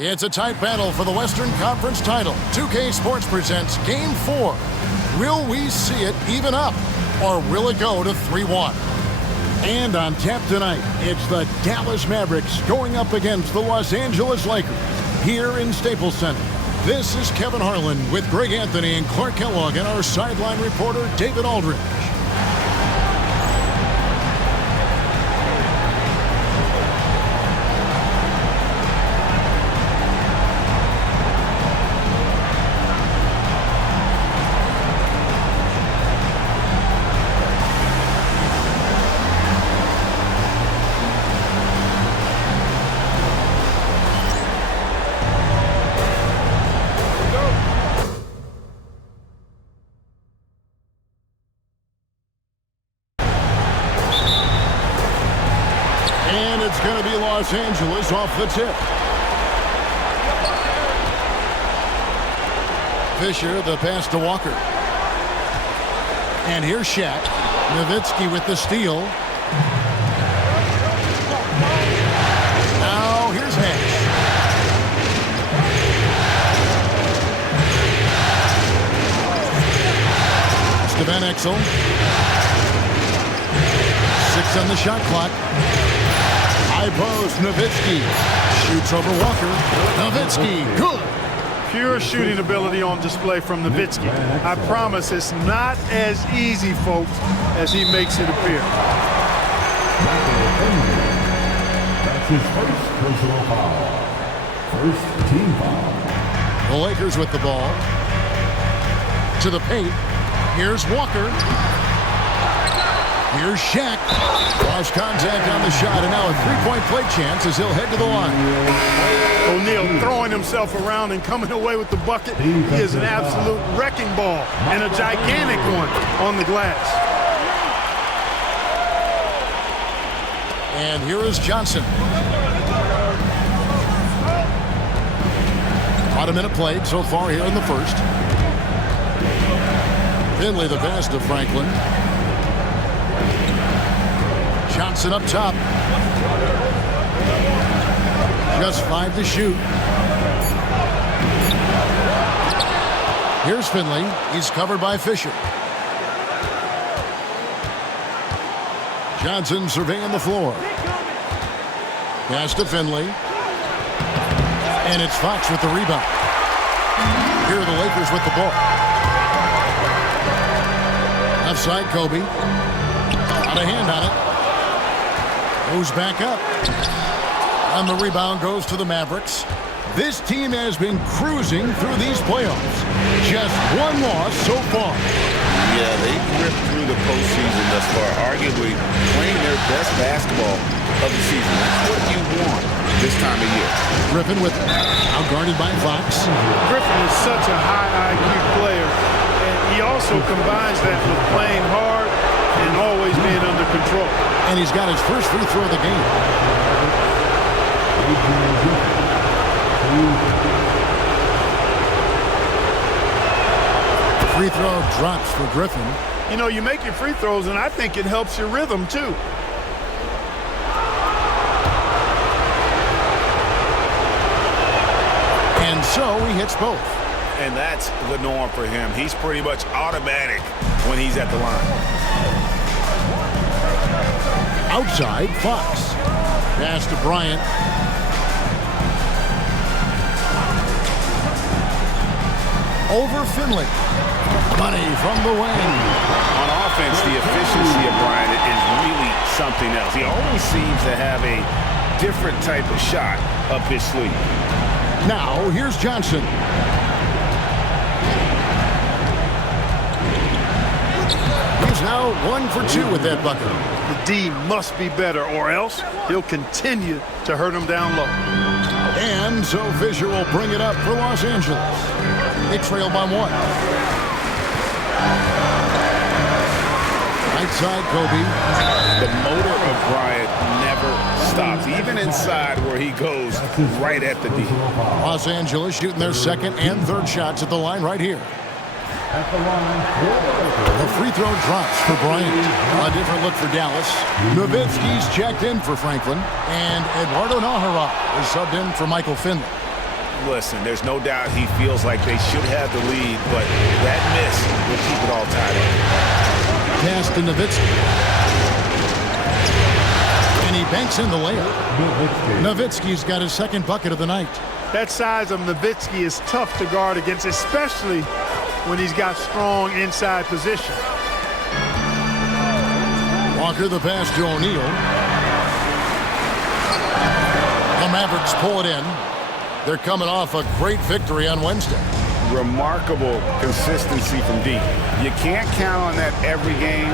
It's a tight battle for the Western Conference title. 2K Sports presents Game 4. Will we see it even up, or will it go to 3-1? And on tap tonight, it's the Dallas Mavericks going up against the Los Angeles Lakers here in Staples Center. This is Kevin Harlan with Greg Anthony and Clark Kellogg and our sideline reporter, David Aldridge. It's going to be Los Angeles off the tip. Fisher, the pass to Walker. And here's Shaq. Nowitzki with the steal. Now here's Nash. Steven Exel. 6 on the shot clock. High post, Nowitzki shoots over Walker. Nowitzki, good. Pure shooting ability on display from Nowitzki. I promise it's not as easy, folks, as he makes it appear. That's his first personal foul. First team foul. The Lakers with the ball. To the paint. Here's Walker. Here's Shaq. Lost contact on the shot, and now a three-point play chance as he'll head to the line. O'Neal throwing himself around and coming away with the bucket. He is an absolute wrecking ball, and a gigantic one on the glass. And here is Johnson. About a minute played so far here in the first. Finley the pass to Franklin. Johnson up top. Just 5 to shoot. Here's Finley. He's covered by Fisher. Johnson surveying the floor. Pass to Finley. And it's Fox with the rebound. Here are the Lakers with the ball. Left side, Kobe. Got a hand on it. Goes back up. And the rebound goes to the Mavericks. This team has been cruising through these playoffs. Just one loss so far. Yeah, they've ripped through the postseason thus far, arguably playing their best basketball of the season. That's what you want this time of year. Griffin with it. Out guarded by Fox. Griffin is such a high IQ player, and he also combines that with playing hard and always being under control. And he's got his first free throw of the game. Free throw drops for Griffin. You know, you make your free throws, and I think it helps your rhythm, too. And so he hits both. And that's the norm for him. He's pretty much automatic when he's at the line. Outside, Fox. Pass to Bryant. Over Finley. Money from the wing. On offense, the efficiency of Bryant is really something else. He always seems to have a different type of shot up his sleeve. Now, here's Johnson. He's now 1 for 2 with that bucket. The D must be better, or else he'll continue to hurt him down low. And so Fisher will bring it up for Los Angeles. They trail by 1. Right side, Kobe. The motor of Bryant never stops, even inside where he goes right at the D. Los Angeles shooting their second and third shots at the line right here. At the line, The free throw drops for Bryant. A different look for Dallas. Nowitzki's checked in for Franklin. And Eduardo Nájera is subbed in for Michael Finley. Listen, there's no doubt he feels like they should have the lead, but that miss will keep it all tied up. Pass to Nowitzki. And he banks in the layup. Nowitzki's got his second bucket of the night. That size of Nowitzki is tough to guard against, especially when he's got strong inside position. Walker the pass to O'Neal. The Mavericks pull it in. They're coming off a great victory on Wednesday. Remarkable consistency from deep. You can't count on that every game,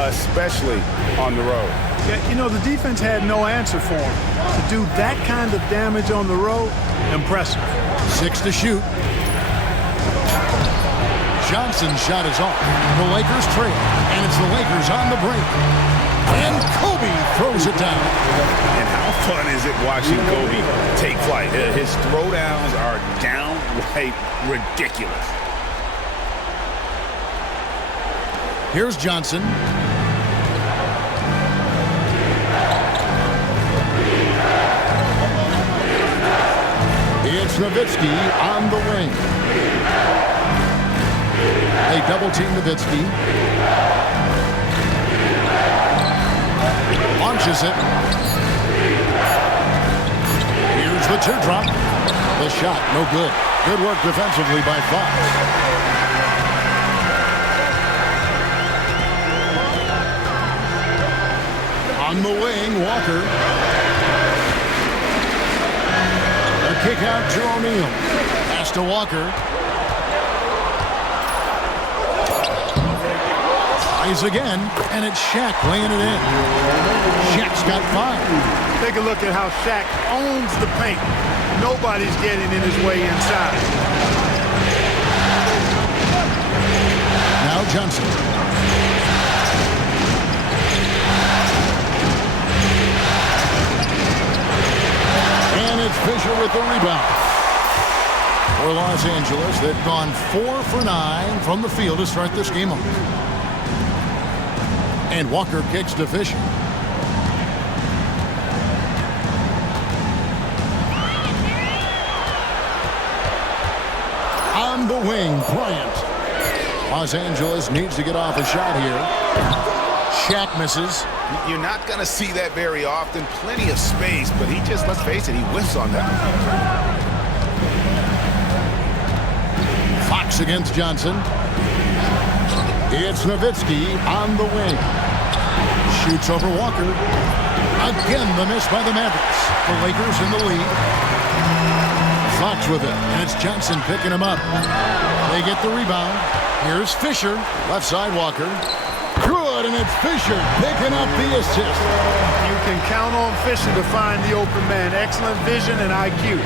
especially on the road. Yeah, you know, the defense had no answer for him. To do that kind of damage on the road, impressive. 6 to shoot. Johnson's shot is off. The Lakers trail, and it's the Lakers on the break. And Kobe throws it down. And how fun is it watching Kobe take flight? His throwdowns are downright ridiculous. Here's Johnson. It's Nowitzki on the wing. They double-team Nowitzki. Launches it. Here's the teardrop. The shot, no good. Good work defensively by Fox. On the wing, Walker. A kick out to O'Neal. Pass to Walker. Tries again, and it's Shaq laying it in. Shaq's got 5. Take a look at how Shaq owns the paint. Nobody's getting in his way inside. Now Johnson. And it's Fisher with the rebound. For Los Angeles, they've gone 4 for 9 from the field to start this game off. And Walker kicks to Fisher. On the wing, Bryant. Los Angeles needs to get off a shot here. Shaq misses. You're not going to see that very often. Plenty of space, but he just, let's face it, he whiffs on that. Fox against Johnson. It's Nowitzki on the wing. Shoots over Walker. Again, the miss by the Mavericks. The Lakers in the lead. Fox with it, and it's Johnson picking him up. They get the rebound. Here's Fisher. Left side, Walker. Good, and it's Fisher picking up the assist. You can count on Fisher to find the open man. Excellent vision and IQ.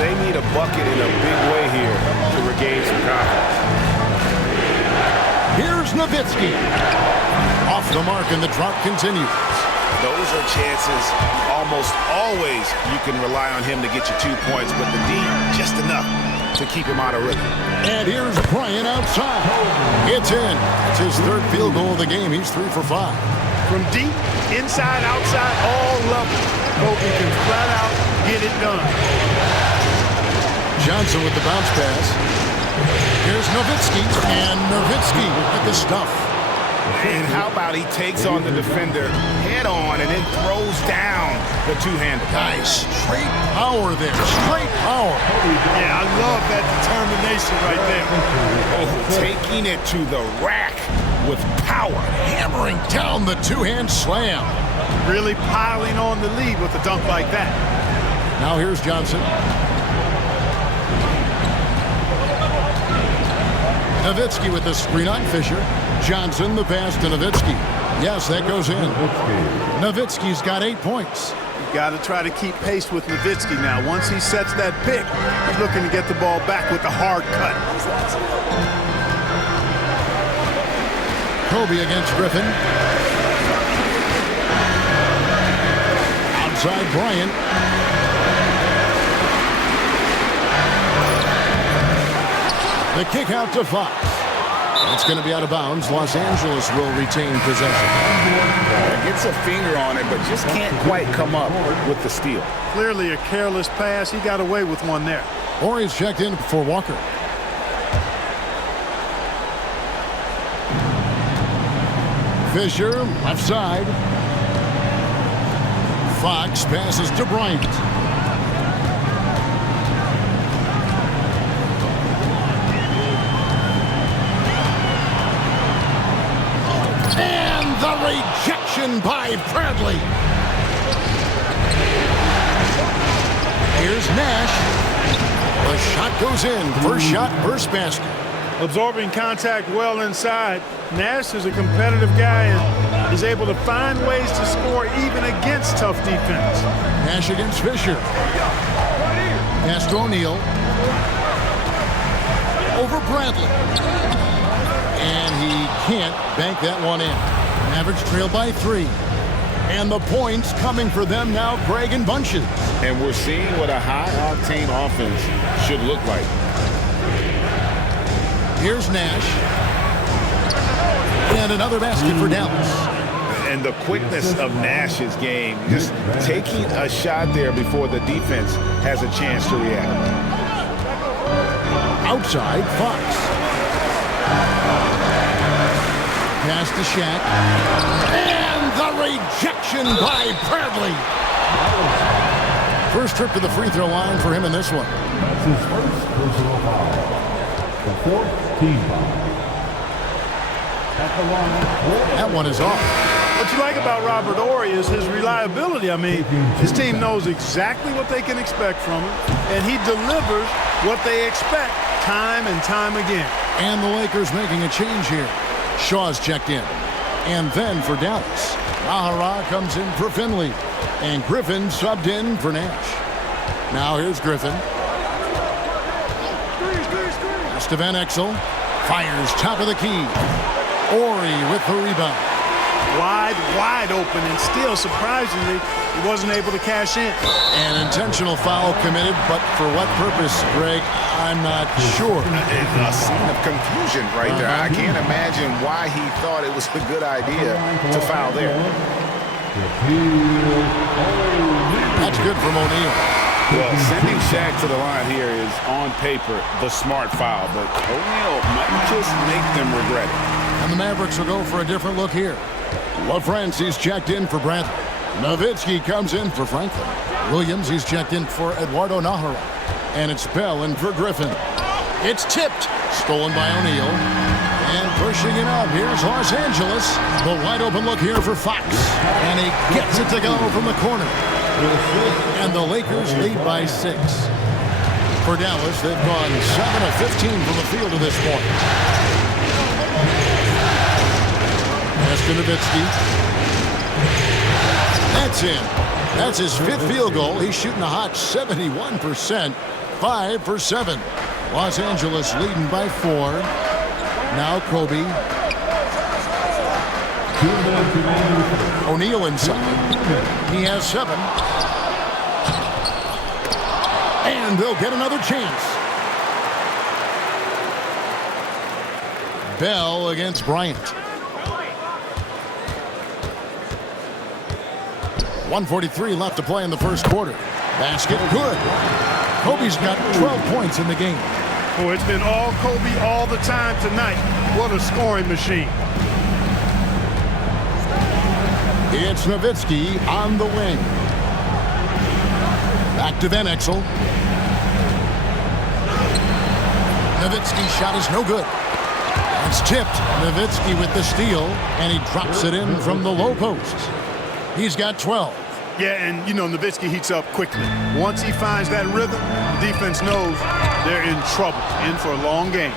They need a bucket in a big way here to regain some confidence. Here's Nowitzki. Off the mark, and the drop continues. Those are chances almost always you can rely on him to get you 2 points, but the D, just enough to keep him out of rhythm. And here's Bryant outside. It's in. It's his third field goal of the game. He's 3 for 5. From deep, inside, outside, all levels, Kobe can flat out get it done. Johnson with the bounce pass. Here's Nowitzki, and Nowitzki with the stuff. And how about he takes on the defender head on and then throws down the two-handed. Nice. Straight power there. Straight power. Yeah, I love that determination right there. Oh, taking it to the rack with power. Hammering down the two-hand slam. Really piling on the lead with a dunk like that. Now here's Johnson. Nowitzki with the screen on Fisher. Johnson, the pass to Nowitzki. Yes, that goes in. Nowitzki's got 8 points. You got to try to keep pace with Nowitzki now. Once he sets that pick, he's looking to get the ball back with the hard cut. Kobe against Griffin. Outside Bryant. The kick out to Fox. It's going to be out of bounds. Los Angeles will retain possession. Gets a finger on it, but just can't quite come up with the steal. Clearly a careless pass. He got away with one there. Horry's checked in for Walker. Fisher, left side. Fox passes to Bryant. And the rejection by Bradley. Here's Nash. The shot goes in. First shot, first basket. Absorbing contact well inside. Nash is a competitive guy and is able to find ways to score even against tough defense. Nash against Fisher. Pass to O'Neal. Over Bradley. And he can't bank that one in. Mavericks trail by 3. And the points coming for them now, Greg, in bunches. And we're seeing what a high-octane offense should look like. Here's Nash. And another basket for Dallas. And the quickness of Nash's game, just taking a shot there before the defense has a chance to react. Outside, Fox. Pass to Shaq. And the rejection by Bradley. First trip to the free throw line for him in this one. That's his first personal foul. The fourth team foul. At the line. That one is off. What you like about Robert Horry is his reliability. I mean, his team knows exactly what they can expect from him, and he delivers what they expect time and time again. And the Lakers making a change here. Shaw's checked in. And then for Dallas, Mahara comes in for Finley. And Griffin subbed in for Nash. Now here's Griffin. Pass to Van Exel. Fires top of the key. Horry with the rebound. Wide open, and still, surprisingly, he wasn't able to cash in. An intentional foul committed, but for what purpose, Greg? I'm not sure. A scene of confusion right there. I can't imagine why he thought it was a good idea to foul there. That's good from O'Neal. Well, sending Shaq to the line here is, on paper, the smart foul, but O'Neal might just make them regret it. And the Mavericks will go for a different look here. LaFrancis checked in for Bradley. Nowitzki comes in for Franklin. Williams, he's checked in for Eduardo Nahara. And it's Bell in for Griffin. It's tipped. Stolen by O'Neal. And pushing it up. Here's Los Angeles. The wide open look here for Fox. And he gets it to go from the corner. And the Lakers lead by 6. For Dallas, they've gone 7 of 15 from the field to this point. Pass to Nowitzki. That's in. That's his 5th field goal. He's shooting a hot 71%. 5 for 7. Los Angeles leading by 4. Now Kobe. O'Neal inside. He has 7. And they'll get another chance. Bell against Bryant. 1:43 left to play in the first quarter. Basket good. Kobe's got 12 points in the game. Oh, it's been all Kobe all the time tonight. What a scoring machine. It's Nowitzki on the wing. Back to Van Exel. Nowitzki's shot is no good. It's tipped. Nowitzki with the steal, and he drops it in from the low post. He's got 12. Yeah, and, you know, Nowitzki heats up quickly. Once he finds that rhythm, the defense knows they're in trouble, in for a long game.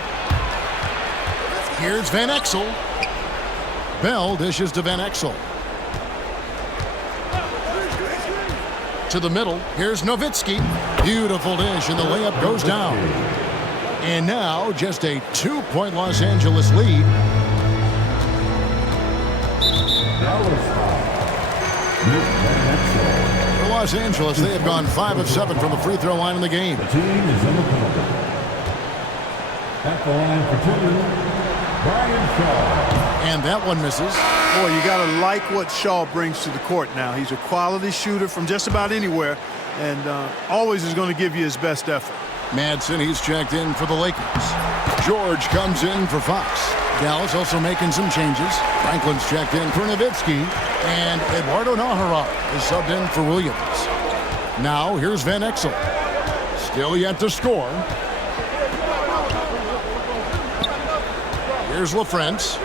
Here's Van Exel. Bell dishes to Van Exel. To the middle. Here's Nowitzki. Beautiful dish, and the layup goes down. And now just a 2-point Los Angeles lead. For Los Angeles, they have gone 5 of 7 from the free throw line in the game. The team is in the penalty. At the line for 2, And that one misses. Boy, you got to like what Shaw brings to the court now. He's a quality shooter from just about anywhere and always is going to give you his best effort. Madsen, he's checked in for the Lakers. George comes in for Fox. Dallas also making some changes. Franklin's checked in for Nowitzki. And Eduardo Nájera is subbed in for Williams. Now here's Van Exel. Still yet to score. Here's LaFrance.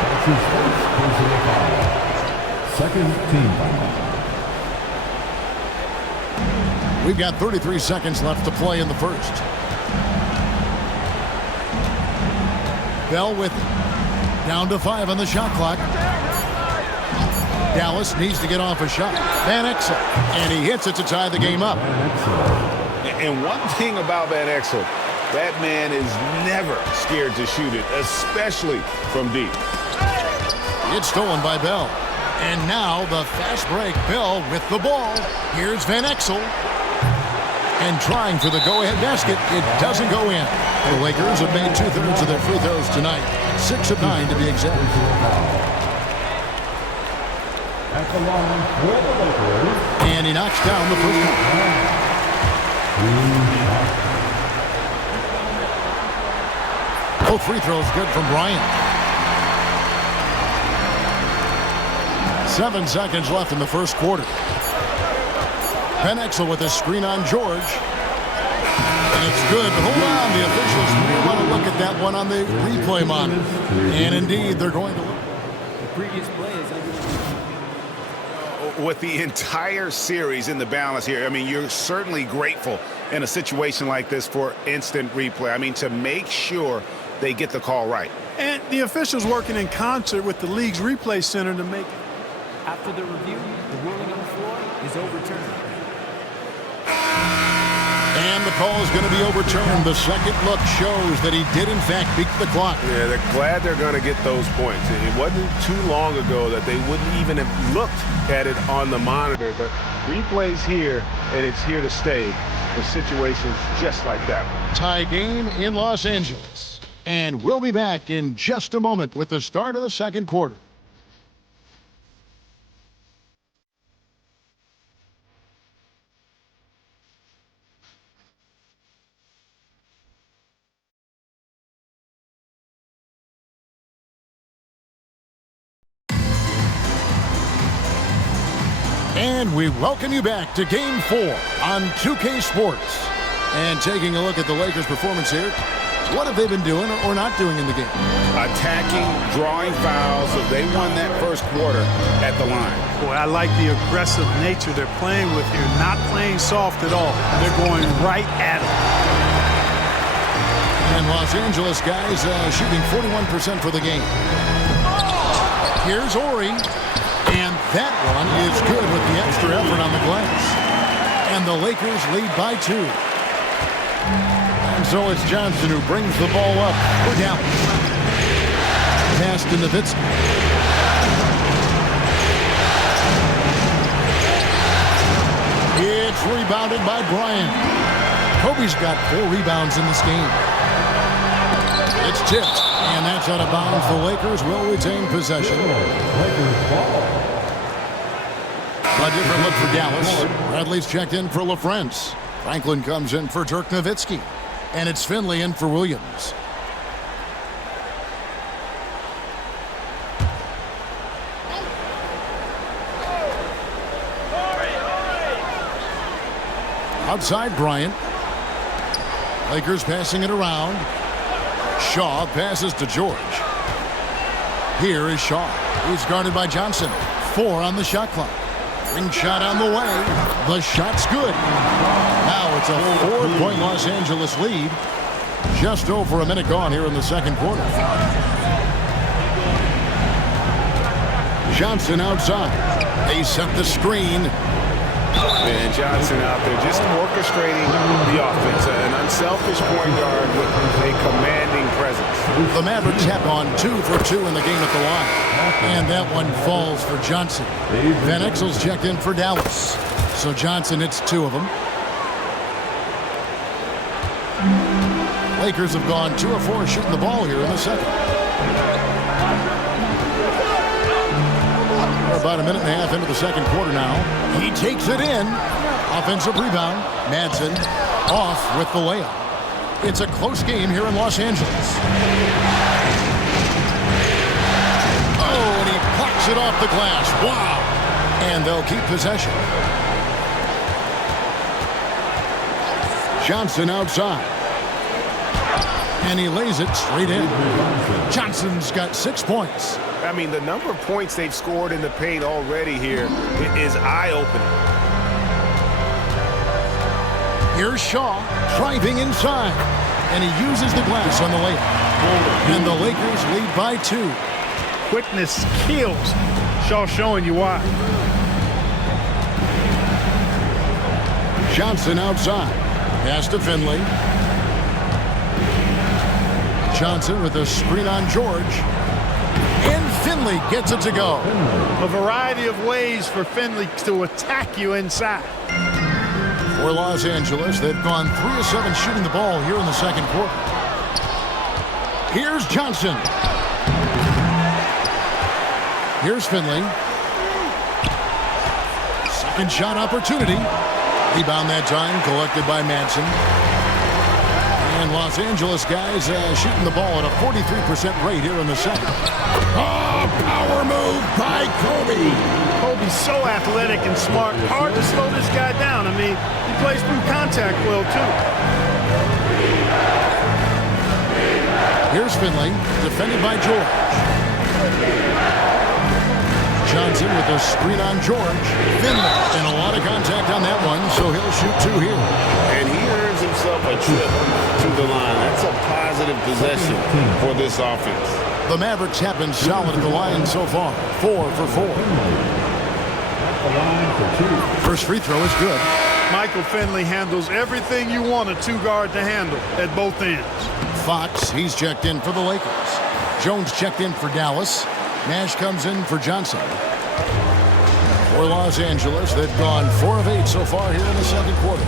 That's his first personal foul. Second team foul. We've got 33 seconds left to play in the first. Bell with it. Down to 5 on the shot clock. Dallas needs to get off a shot. Van Exel. And he hits it to tie the game up. And one thing about Van Exel, that man is never scared to shoot it, especially from deep. It's stolen by Bell. And now the fast break. Bell with the ball. Here's Van Exel. And trying for the go-ahead basket. It doesn't go in. The Lakers have made 2/3 of their free throws tonight. 6 of 9 to be exact. At the line for the Lakers. And he knocks down the first one. Both free throws good from Bryant. 7 seconds left in the first quarter. Van Exel with a screen on George. And it's good. Hold on. The officials may want to look at that one on the replay monitor. And indeed, they're going to look. The previous play is With the entire series in the balance here, I mean, you're certainly grateful in a situation like this for instant replay. I mean, to make sure they get the call right. And the officials working in concert with the league's replay center to make it. after the review, the ruling on the floor is overturned. And the call is going to be overturned. The second look shows that he did, in fact, beat the clock. Yeah, they're glad they're going to get those points. It wasn't too long ago that they wouldn't even have looked at it on the monitor. But replay's here, and it's here to stay for situations just like that one. Tie game in Los Angeles. And we'll be back in just a moment with the start of the second quarter. And we welcome you back to Game 4 on 2K Sports. And taking a look at the Lakers' performance here, what have they been doing or not doing in the game? Attacking, drawing fouls. So they won that first quarter at the line. Boy, I like the aggressive nature they're playing with here. Not playing soft at all. They're going right at it. And Los Angeles guys shooting 41% for the game. Here's Ori. And that one is good with the extra effort on the glass. And the Lakers lead by 2. And so it's Johnson who brings the ball up for Dallas. Pass to Nowitzki. It's rebounded by Bryant. Kobe's got 4 rebounds in this game. It's tipped, and that's out of bounds. The Lakers will retain possession. A different look for Dallas. Bradley's checked in for LaFrance. Franklin comes in for Dirk Nowitzki. And it's Finley in for Williams. Outside Bryant. Lakers passing it around. Shaw passes to George. Here is Shaw. He's guarded by Johnson. 4 on the shot clock. Ring shot on the way. The shot's good. Now it's a 4-point Los Angeles lead. Just over a minute gone here in the second quarter. Johnson outside. They set the screen. And Johnson out there just orchestrating the offense. An unselfish point guard with a commanding presence. The Mavericks have gone 2 for 2 in the game at the line. And that one falls for Johnson. Van Exel's checked in for Dallas. So Johnson hits 2 of them. Lakers have gone 2 of 4 shooting the ball here in the second. We're about a minute and a half into the second quarter now. He takes it in. Offensive rebound. Madsen off with the layup. It's a close game here in Los Angeles. Oh, and he blocks it off the glass. Wow. And they'll keep possession. Johnson outside. And he lays it straight in. Johnson's got 6 points. I mean, the number of points they've scored in the paint already here is eye-opening. Here's Shaw driving inside. And he uses the glass on the layup. And the Lakers lead by 2. Quickness kills. Shaw showing you why. Johnson outside. Pass to Finley. Johnson with a screen on George. And Finley gets it to go. A variety of ways for Finley to attack you inside. For Los Angeles, they've gone 3 of 7 shooting the ball here in the second quarter. Here's Johnson. Here's Finley. Second shot opportunity. Rebound that time collected by Madsen. And Los Angeles guys shooting the ball at a 43% rate here in the second. Oh, power move by Kobe. Kobe's so athletic and smart. Hard to slow this guy down. I mean, he plays through contact well, too. Here's Finley, defended by George. Johnson with a screen on George. Finley, and a lot of contact on that one, so he'll shoot 2 here. And he earns himself a trip to the line. That's a positive possession for this offense. The Mavericks have been solid at the line so far. 4 for 4. First free throw is good. Michael Finley handles everything you want a 2-guard to handle at both ends. Fox, he's checked in for the Lakers. Jones checked in for Dallas. Nash comes in for Johnson. For Los Angeles, they've gone 4 of 8 so far here in the second quarter.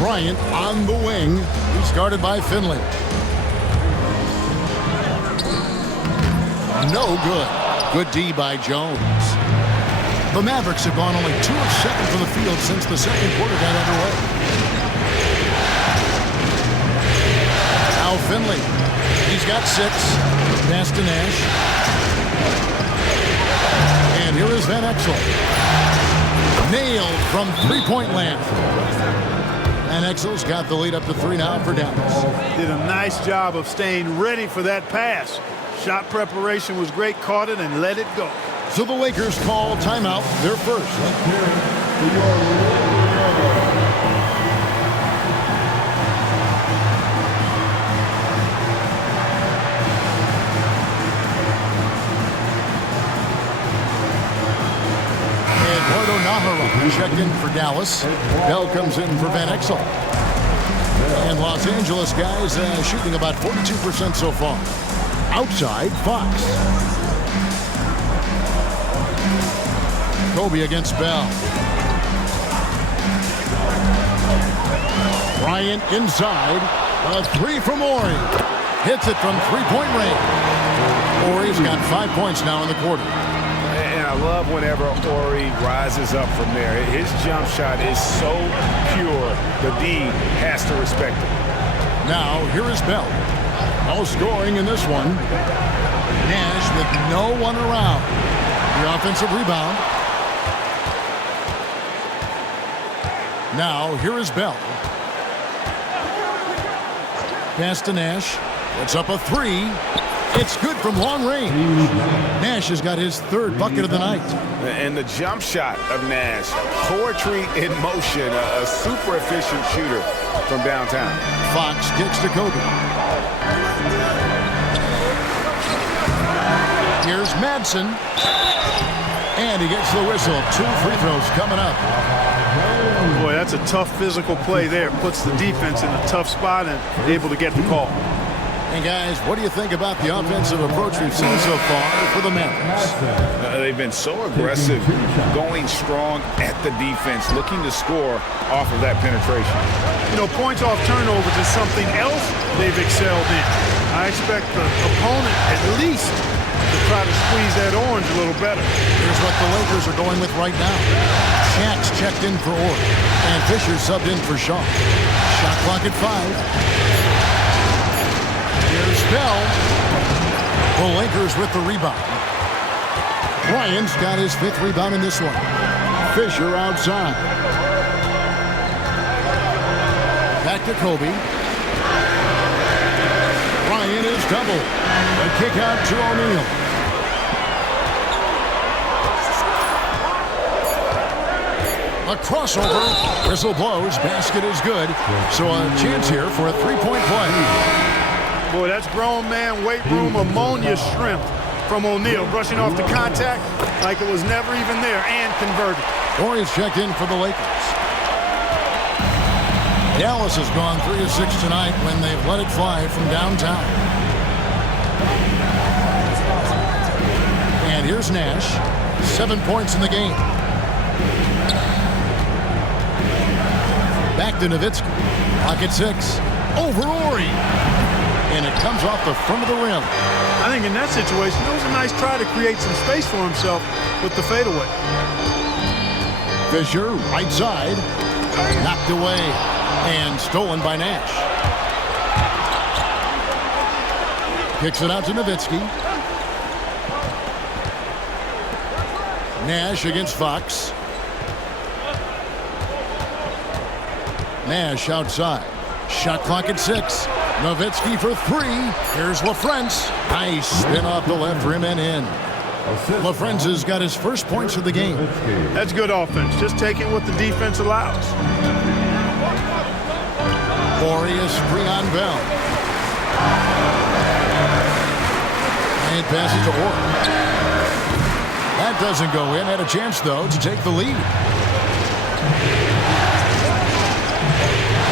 Bryant on the wing. He's guarded by Finley. No good. Good D by Jones. The Mavericks have gone only 2 of 7 from the field since the second quarter got underway. Now Finley. He's got 6. Pass to Nash. And here is Van Exel. Nailed from 3-point land. Van Exel's got the lead up to 3 now for Dallas. Did a nice job of staying ready for that pass. Shot preparation was great, caught it and let it go. So the Lakers call timeout, their first. Eduardo Nahara checked in for Dallas. Bell comes in for Van Exel. And Los Angeles guys shooting about 42% so far. Outside, Fox. Kobe against Bell. Bryant inside. A 3 from Ori. Hits it from 3-point range. Ori's got 5 points now in the quarter. And I love whenever Ori rises up from there. His jump shot is so pure, the D has to respect it. Now, here is Bell. No scoring in this one. Nash with no one around. The offensive rebound. Now, here is Bell. Pass to Nash. Puts up a 3. It's good from long range. Nash has got his 3rd bucket of the night. And the jump shot of Nash. Poetry in motion. A super efficient shooter from downtown. Fox kicks to Kobe. Here's Madsen. And he gets the whistle. 2 free throws coming up. Boy, that's a tough physical play there. Puts the defense in a tough spot and able to get the call. And guys, what do you think about the offensive approach we've seen so far for the Mavericks? They've been so aggressive, going strong at the defense, looking to score off of that penetration. You know, points off turnovers is something else they've excelled in. I expect the opponent at least to try to squeeze that orange a little better. Here's what the Lakers are going with right now. Shaq's checked in for Orr, and Fisher subbed in for Shaw. Shot clock at 5. Here's Bell. The Lakers with the rebound. Bryant's got his 5th rebound in this one. Fisher outside. Back to Kobe. Bryant is double. The kick out to O'Neal. A crossover. Whistle blows. Basket is good. So a chance here for a 3-point play. Boy, that's grown man weight room ammonia shrimp from O'Neal, brushing off the contact like it was never even there and converted. Warriors checked in for the Lakers. Dallas has gone 3 of 6 tonight when they've let it fly from downtown. And here's Nash. 7 points in the game. Back to Nowitzki. Pocket 6. Over Ori. And it comes off the front of the rim. I think in that situation, it was a nice try to create some space for himself with the fadeaway. Fisher, right side. Knocked away and stolen by Nash. Kicks it out to Nowitzki. Nash against Fox. Nash outside. Shot clock at 6. Nowitzki for 3. Here's LaFrentz. Nice spin off the left rim and in. LaFrentz has got his first points of the game. That's good offense. Just taking what the defense allows. Boreas free on Bell. And passes to Orr. That doesn't go in. Had a chance, though, to take the lead.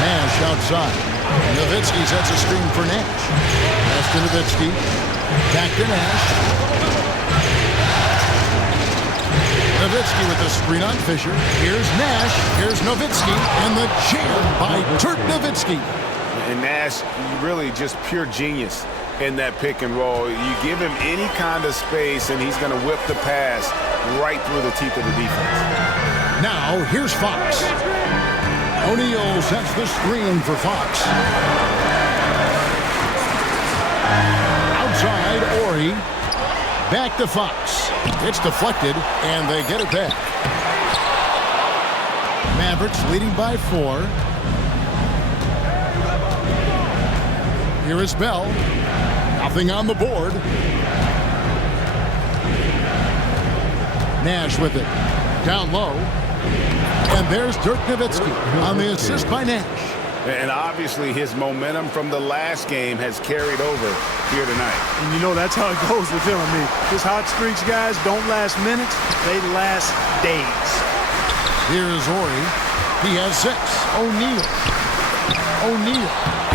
Nash outside. Nowitzki sets a screen for Nash. Pass to Nowitzki. Back to Nash. Nowitzki with the screen on Fisher. Here's Nash. Here's Nowitzki. And the jam by Dirk Nowitzki. And Nash, really just pure genius in that pick and roll. You give him any kind of space, and he's going to whip the pass right through the teeth of the defense. Now, here's Fox. O'Neal sets the screen for Fox. Outside, Ori. Back to Fox. It's deflected, and they get it back. Mavericks leading by 4. Here is Bell. Nothing on the board. Nash with it. Down low. And there's Dirk Nowitzki on the assist by Nash. And obviously his momentum from the last game has carried over here tonight. And you know that's how it goes with him. I mean, his hot streaks, guys, don't last minutes. They last days. Here's Ori. He has 6. O'Neal.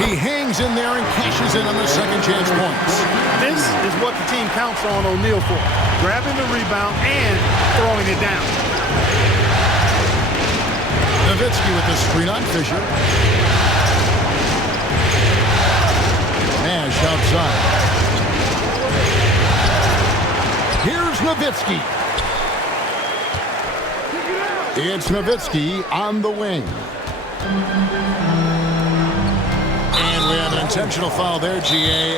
He hangs in there and cashes in on the second chance points. This is what the team counts on O'Neal for. Grabbing the rebound and throwing it down. Nowitzki with the screen on Fisher. Nash outside. Here's Nowitzki. It's Nowitzki on the wing. And we have an intentional foul there, GA.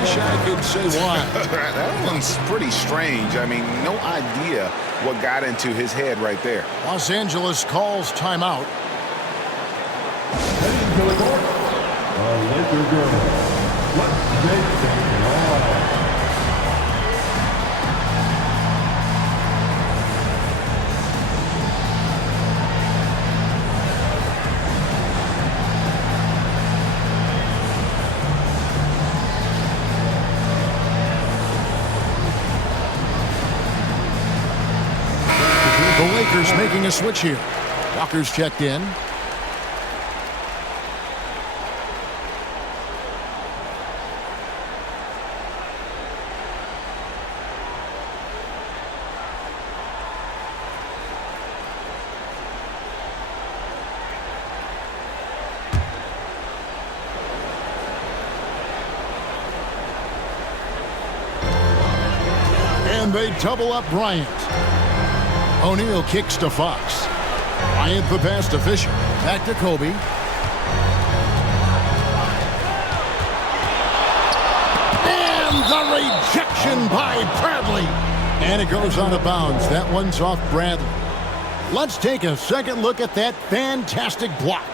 Wish I could say why. That one's pretty strange. I mean, no idea what got into his head right there. Los Angeles calls timeout. Heading to the court, Laker girls. Let's make things all right. The Lakers making a switch here. Walker's checked in. And they double up Bryant. O'Neal kicks to Fox. Bryant the pass to Fisher. Back to Kobe. And the rejection by Bradley. And it goes out of bounds. That one's off Bradley. Let's take a second look at that fantastic block.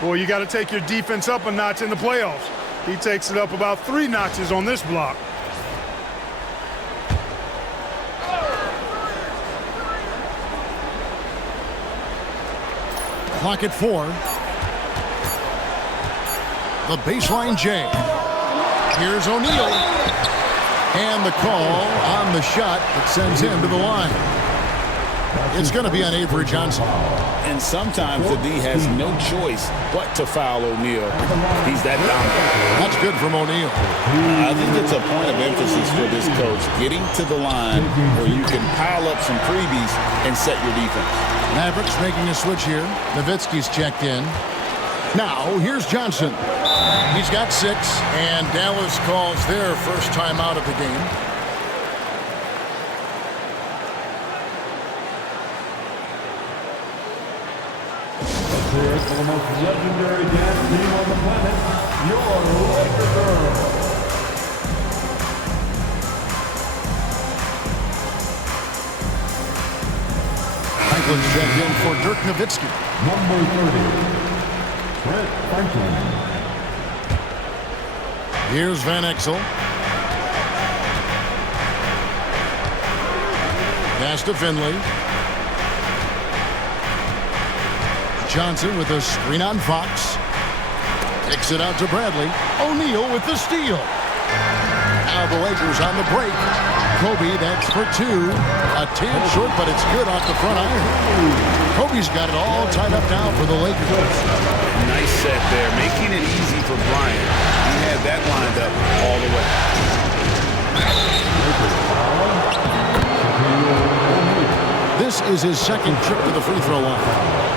Well, you got to take your defense up a notch in the playoffs. He takes it up about 3 notches on this block. Clock at 4. The baseline J. Here's O'Neal. And the call on the shot that sends him to the line. It's going to be on Avery Johnson. And sometimes the D has no choice but to foul O'Neal. He's that dominant. That's good from O'Neal. I think it's a point of emphasis for this coach, getting to the line where you can pile up some freebies and set your defense. Mavericks making a switch here. Nowitzki's checked in. Now, here's Johnson. He's got 6, and Dallas calls their first time out of the game. For the most legendary dance team on the planet, your Laker Girls. Franklin's checked in for Dirk Nowitzki. Number 30, Trent Franklin. Here's Van Exel. Pass to Finley. Johnson with a screen on Fox. Kicks it out to Bradley. O'Neal with the steal. Now the Lakers on the break. Kobe, that's for 2. A tad short, but it's good off the front iron. Kobe's got it all tied up now for the Lakers. Nice set there, making it easy for Bryant. He had that lined up all the way. This is his second trip to the free throw line.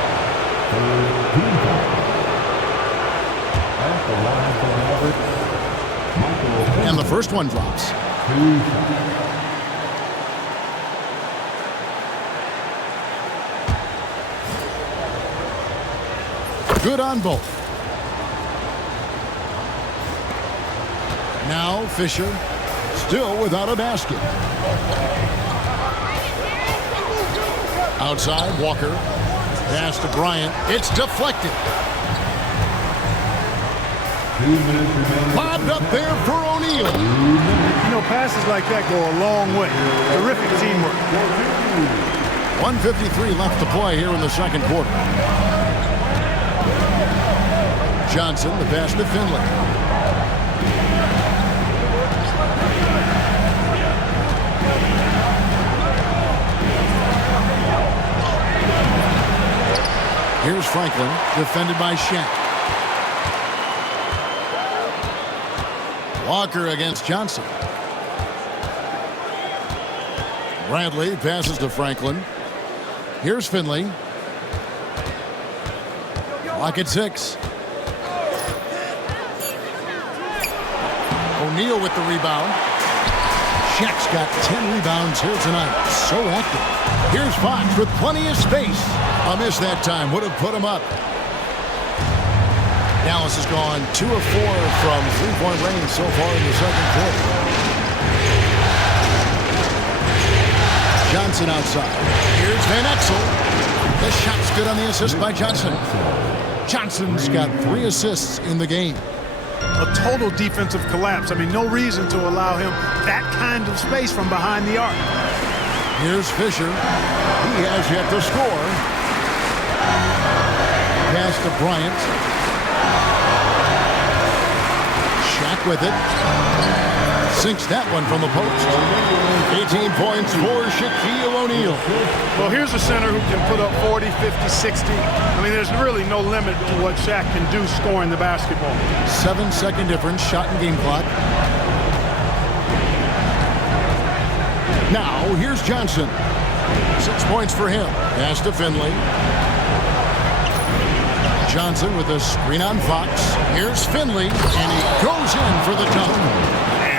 And the first one drops. Good on both. Now Fisher, still without a basket. Outside, Walker. Pass to Bryant. It's deflected. 2 minutes remaining. Bobbed up there for O'Neal. You know, passes like that go a long way. Terrific teamwork. 1:53 left to play here in the second quarter. Johnson, the pass to Finley. Here's Franklin, defended by Shaq. Walker against Johnson. Bradley passes to Franklin. Here's Finley. Clock at 6. O'Neal with the rebound. Shaq's got 10 rebounds here tonight. So active. Here's Fox with plenty of space. A miss that time. Would have put him up. Dallas has gone 2 of 4 from three-point range so far in the second quarter. Johnson outside. Here's Van Exel. The shot's good on the assist by Johnson. Johnson's got 3 assists in the game. A total defensive collapse. I mean, no reason to allow him that kind of space from behind the arc. Here's Fisher. He has yet to score. Pass to Bryant. Shaq with it. Sinks that one from the post. 18 points for Shaquille O'Neal. Well, here's a center who can put up 40, 50, 60. I mean, there's really no limit to what Shaq can do scoring the basketball. 7-second difference, shot and game clock. Now, here's Johnson. 6 points for him. Pass to Finley. Johnson with a screen on Fox. Here's Finley, and he goes in for the dunk.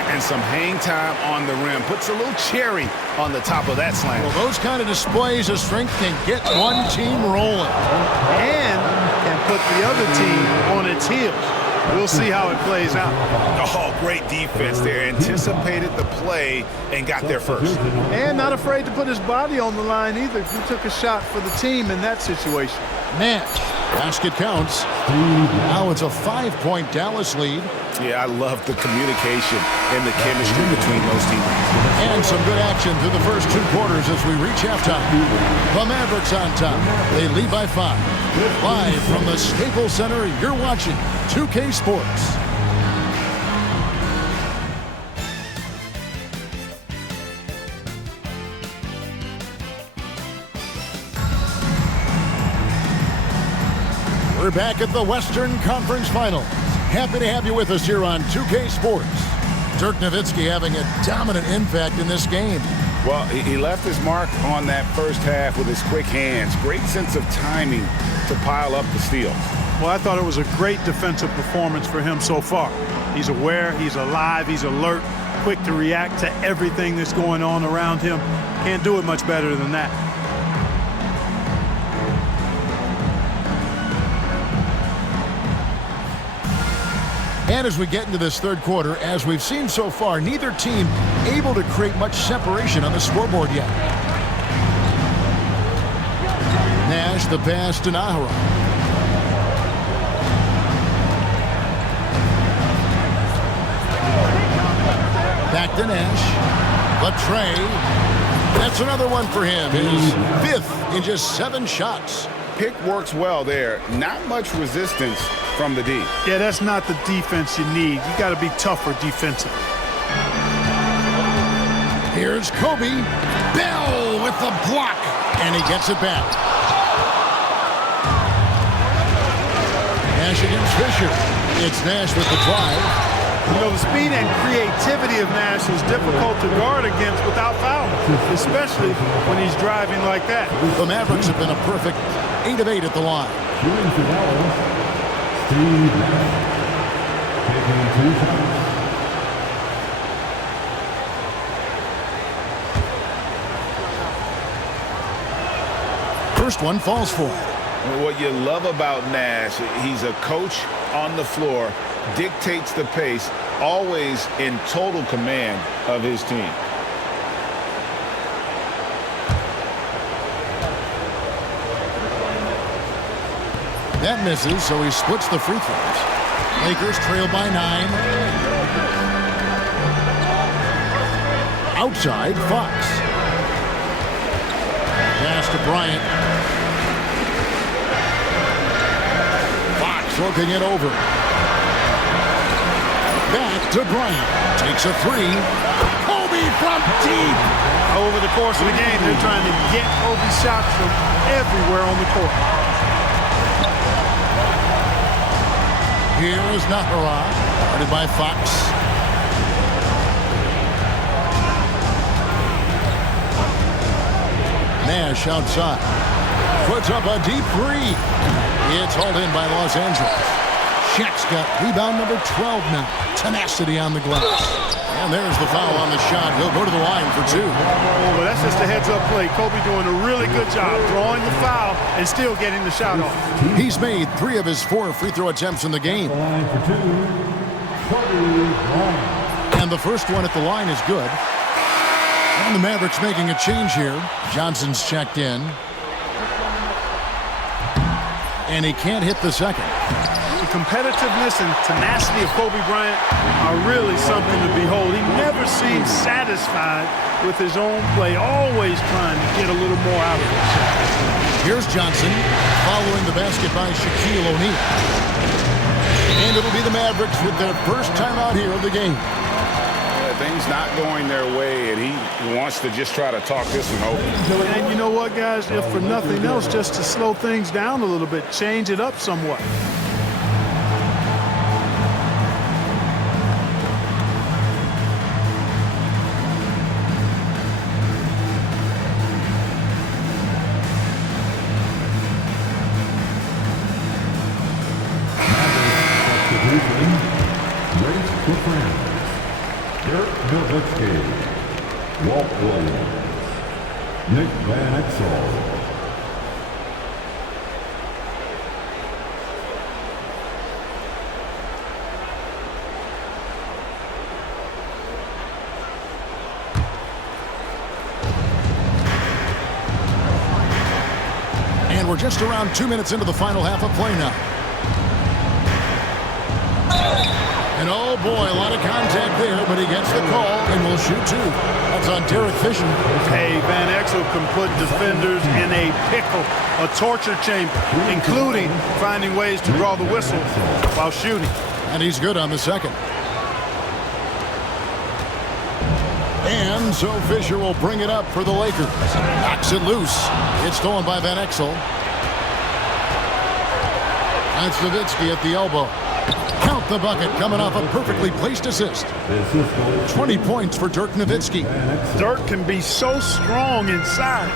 And and some hang time on the rim. Puts a little cherry on the top of that slam. Well, those kind of displays of strength can get one team rolling. And can put the other team on its heels. We'll see how it plays out. Oh, great defense there. Anticipated the play and got there first. And not afraid to put his body on the line either. He took a shot for the team in that situation. Nash, basket counts. Now it's a 5-point Dallas lead. Yeah, I love the communication and the chemistry between those teammates. And some good action through the first 2 quarters as we reach halftime. The Mavericks on top. They lead by 5. Live from the Staples Center, you're watching 2K Sports. We're back at the Western Conference Finals. Happy to have you with us here on 2K Sports. Dirk Nowitzki having a dominant impact in this game. Well, he left his mark on that first half with his quick hands. Great sense of timing to pile up the steals. Well, I thought it was a great defensive performance for him so far. He's aware, he's alive, he's alert, quick to react to everything that's going on around him. Can't do it much better than that. And as we get into this third quarter, as we've seen so far, neither team able to create much separation on the scoreboard yet. Nash, the pass to Nahara. Back to Nash. The tray. That's another one for him. His 5th in just 7 shots. Pick works well there. Not much resistance from the D. Yeah, that's not the defense you need. You got to be tougher defensively. Here's Kobe. Bell with the block. And he gets it back. Nash against Fisher. It's Nash with the drive. You know, the speed and creativity of Nash is difficult to guard against without fouling, especially when he's driving like that. The Mavericks have been a perfect 8 of 8 at the line. Shooting for Dallas, Steve Nash, taking 2 shots. First one falls for him. What you love about Nash, he's a coach on the floor, dictates the pace, always in total command of his team. That misses, so he splits the free throws. Lakers trail by 9. Outside, Fox. Pass to Bryant. Fox looking it over. Back to Bryant. Takes a 3. Kobe from deep. Over the course of the game, they're trying to get Kobe shots from everywhere on the court. Here is Nahara, guarded by Fox. Nash outside. Puts up a deep 3. It's hauled in by Los Angeles. Shaq's got rebound number 12 now. Tenacity on the glass. And there's the foul on the shot. He'll go to the line for 2. Well, that's just a heads-up play. Kobe doing a really good job drawing the foul and still getting the shot off. He's made 3 of his 4 free throw attempts in the game. Line for 2, Kobe Bryant. And the first one at the line is good. And the Mavericks making a change here. Johnson's checked in. And he can't hit the second. The competitiveness and tenacity of Kobe Bryant are really something to behold. He never seems satisfied with his own play, always trying to get a little more out of it. Here's Johnson following the basket by Shaquille O'Neal. And it'll be the Mavericks with their first time out here of the game. Things not going their way, and he wants to just try to talk this one over. And you know what, guys? If for nothing else, just to slow things down a little bit, change it up somewhat. Race for France. Dirk Nick Van Exel. And we're just around 2 minutes into the final half of play now. And oh boy, a lot of contact there, but he gets the call and will shoot two. That's on Derek Fisher. Hey, Van Exel can put defenders in a pickle, a torture chamber, including finding ways to draw the whistle while shooting. And he's good on the second. And so Fisher will bring it up for the Lakers. Knocks it loose. It's stolen by Van Exel. That's Nowitzki at the elbow. Count the bucket coming off a perfectly placed assist. 20 points for Dirk Nowitzki. Dirk can be so strong inside,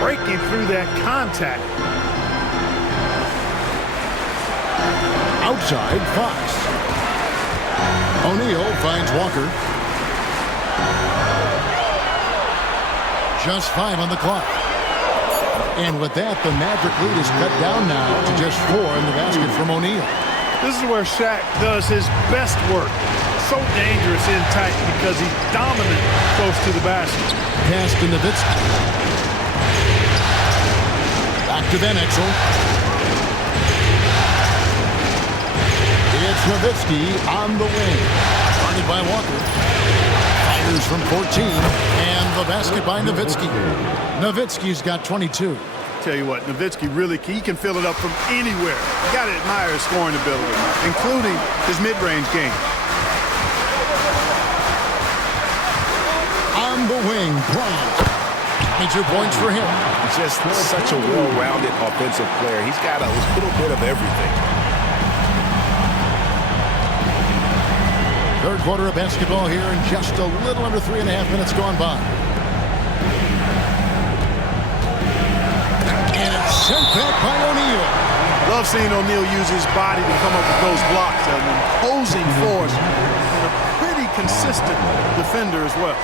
breaking through that contact. Outside, Fox. O'Neal finds Walker. Just 5 on the clock. And with that, the Maverick lead is cut down now to just 4 in the basket from O'Neal. This is where Shaq does his best work. So dangerous in tight because he's dominant close to the basket. Pass to Nowitzki. Back to Van Exel. It's Nowitzki on the wing. Guarded by Walker. Fires from 14. And the basket by Nowitzki. Nowitzki's got 22. Tell you what, Nowitzki really, he can fill it up from anywhere. You got to admire his scoring ability, including his mid-range game. On the wing, Bryant. 22 points for him. Just such a well-rounded offensive player. He's got a little bit of everything. Third quarter of basketball here, and just a little under 3.5 minutes gone by. Sent back by O'Neal. Love seeing O'Neal use his body to come up with those blocks. An imposing force and a pretty consistent defender as well.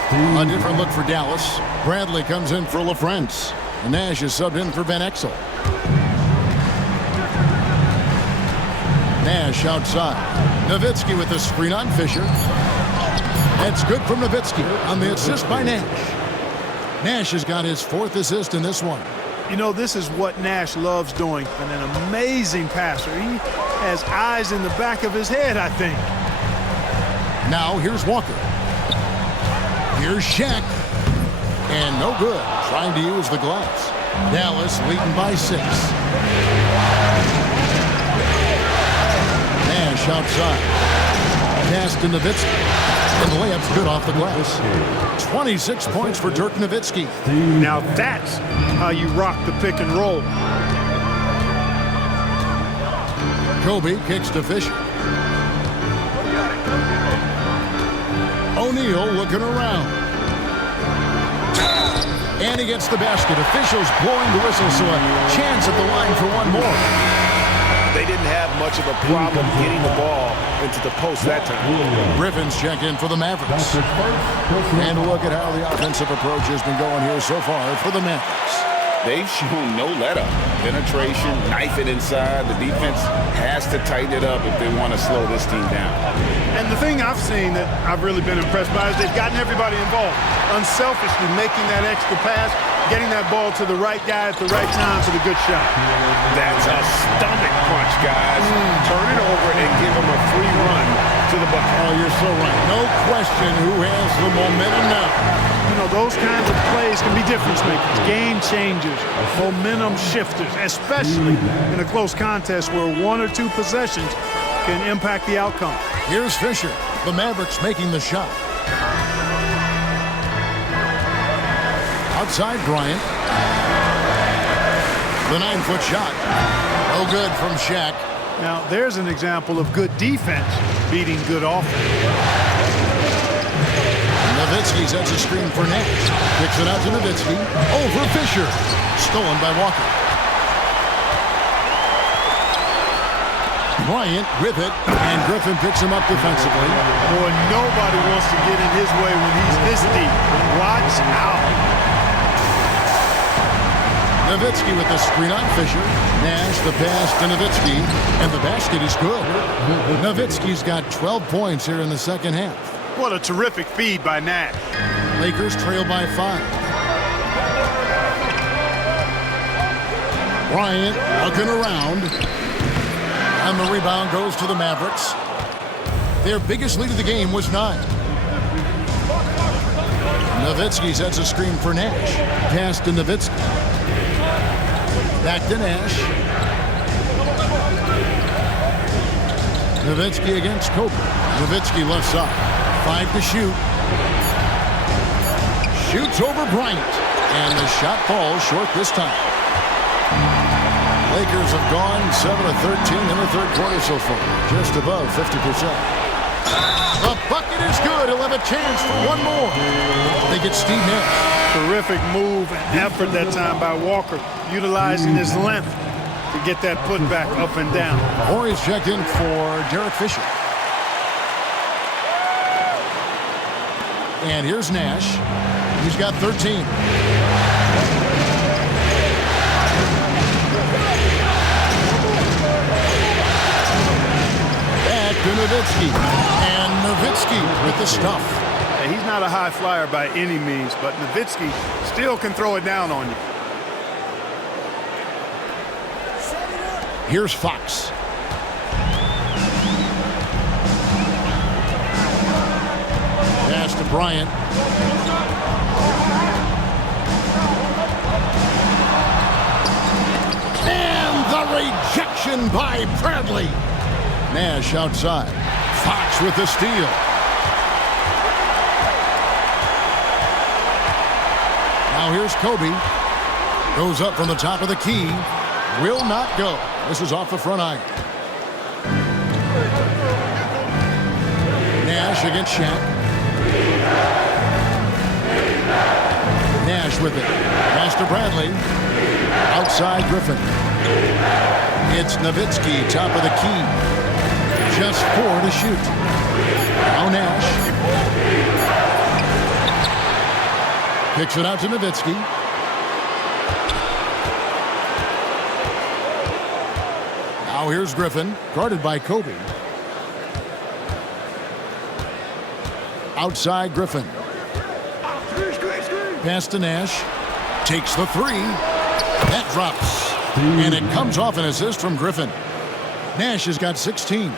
A different look for Dallas. Bradley comes in for LaFrance. Nash is subbed in for Van Exel. Nash outside. Nowitzki with the screen on Fisher. That's good from Nowitzki on the assist by Nash. Nash has got his 4th assist in this one. You know, this is what Nash loves doing. And an amazing passer. He has eyes in the back of his head, I think. Now here's Walker. Here's Shaq. And no good. Trying to use the glass. Dallas leading by 6. Nash outside. Pass to Nowitzki. And the layup's good off the glass. 26 points for Dirk Nowitzki. Now that's how you rock the pick and roll. Kobe kicks to Fisher. O'Neal looking around. And he gets the basket. Officials blowing the whistle, so a chance at the line for one more. They didn't have much of a problem getting the ball into the post that time. Griffins check in for the Mavericks. And look at how the offensive approach has been going here so far for the Mavericks. They've shown no let-up. Penetration, knife it inside. The defense has to tighten it up if they want to slow this team down. And the thing I've seen that I've really been impressed by is they've gotten everybody involved. Unselfishly making that extra pass, getting that ball to the right guy at the right time for the good shot. That's a stomach punch, guys. Turn it over and give them a free run to the bucket. Oh, you're so right. No question who has the momentum now. You know, those kinds of plays can be difference makers, game changers, momentum shifters, especially in a close contest where 1 or 2 possessions can impact the outcome. Here's Fisher. The Mavericks making the shot. Outside Bryant. The 9-foot shot. No good from Shaq. Now, there's an example of good defense beating good offense. Nowitzki sets a screen for Nash. Kicks it out to Nowitzki. Over Fisher. Stolen by Walker. Bryant with it, and Griffin picks him up defensively. Boy, nobody wants to get in his way when he's this deep. Watch out. Nowitzki with the screen on Fisher. Nash the pass to Nowitzki, and the basket is good. Nowitzki's got 12 points here in the second half. What a terrific feed by Nash. Lakers trail by 5. Bryant looking around. And the rebound goes to the Mavericks. Their biggest lead of the game was 9. Nowitzki sets a screen for Nash. Pass to Nowitzki. Back to Nash. Nowitzki against Kobe. Nowitzki left side. 5 to shoot. Shoots over Bryant. And the shot falls short this time. Lakers have gone 7 of 13 in the third quarter so far. Just above 50%. The bucket is good. He'll have a chance for one more. They get Steve Nash. Terrific move and effort that time by Walker, utilizing his length to get that putback up and down. Warriors checked in for Derek Fisher. And here's Nash. He's got 13. Back to Nowitzki. And Nowitzki with the stuff. And he's not a high flyer by any means, but Nowitzki still can throw it down on you. Here's Fox. Pass to Bryant. And the rejection by Bradley. Nash outside. Fox with the steal. Now here's Kobe. Goes up from the top of the key. Will not go. This is off the front iron. Nash against Shaq. Nash with it. Pass to Bradley. Outside Griffin. It's Nowitzki, top of the key. Just 4 to shoot. Now Nash. Kicks it out to Nowitzki. Now here's Griffin, guarded by Kobe. Outside Griffin. Pass to Nash. Takes the 3. That drops. And it comes off an assist from Griffin. Nash has got 16.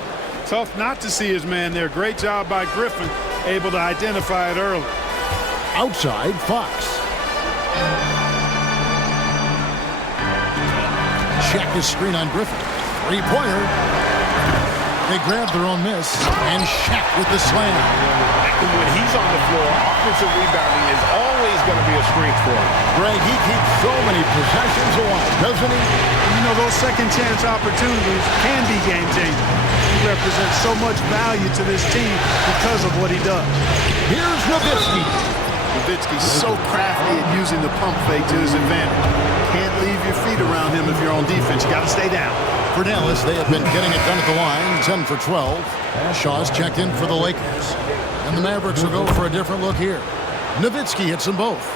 Tough not to see his man there. Great job by Griffin, able to identify it early. Outside Fox. Check his screen on Griffin. 3-pointer. They grab their own miss. And Shaq with the slam. When he's on the floor, offensive rebounding is always going to be a strength for him. Greg, he keeps so many possessions alive, doesn't he? You know, those second chance opportunities can be game changing. He represents so much value to this team because of what he does. Here's Nowitzki. Nowitzki's so crafty at using the pump fake to his advantage. Can't leave your feet around him if you're on defense. You got to stay down. For Dallas, they have been getting it done at the line, 10 for 12. Shaw's checked in for the Lakers. And the Mavericks will go for a different look here. Nowitzki hits them both.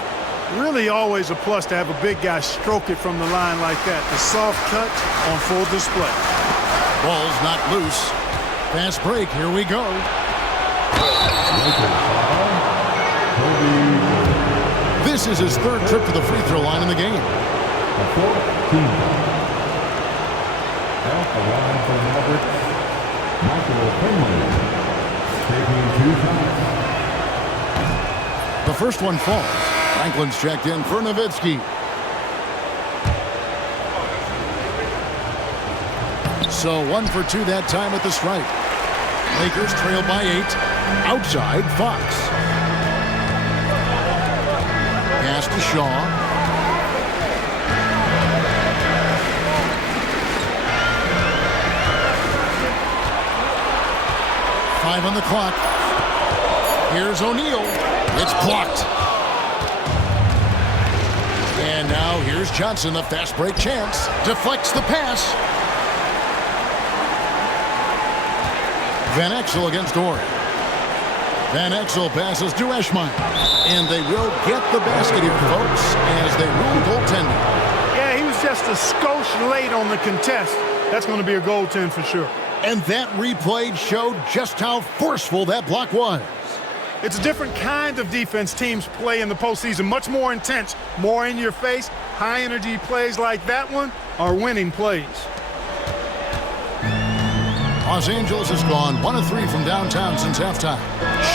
Really always a plus to have a big guy stroke it from the line like that. The soft touch on full display. Ball's not loose. Fast break, here we go. This is his third trip to the free throw line in the game. Off the line for the Mavericks, Michael Finley, taking 2 shots. The first one falls. Franklin's checked in for Nowitzki. So 1 for 2 that time at the stripe. Lakers trail by 8. Outside Fox. Pass to Shaw. Five on the clock. Here's O'Neal. It's blocked. And now here's Johnson, the fast break chance. Deflects the pass. Van Exel against Ori. Van Exel passes to Eschmeyer. And they will get the basket here, folks, as they rule goaltending. Yeah, just a skosh late on the contest, that's going to be a goaltend for sure. And that replay showed just how forceful that block was. It's a different kind of defense teams play in the postseason, much more intense, more in your face. High-energy plays like that one are winning plays. Los Angeles has gone 1 of 3 from downtown since halftime.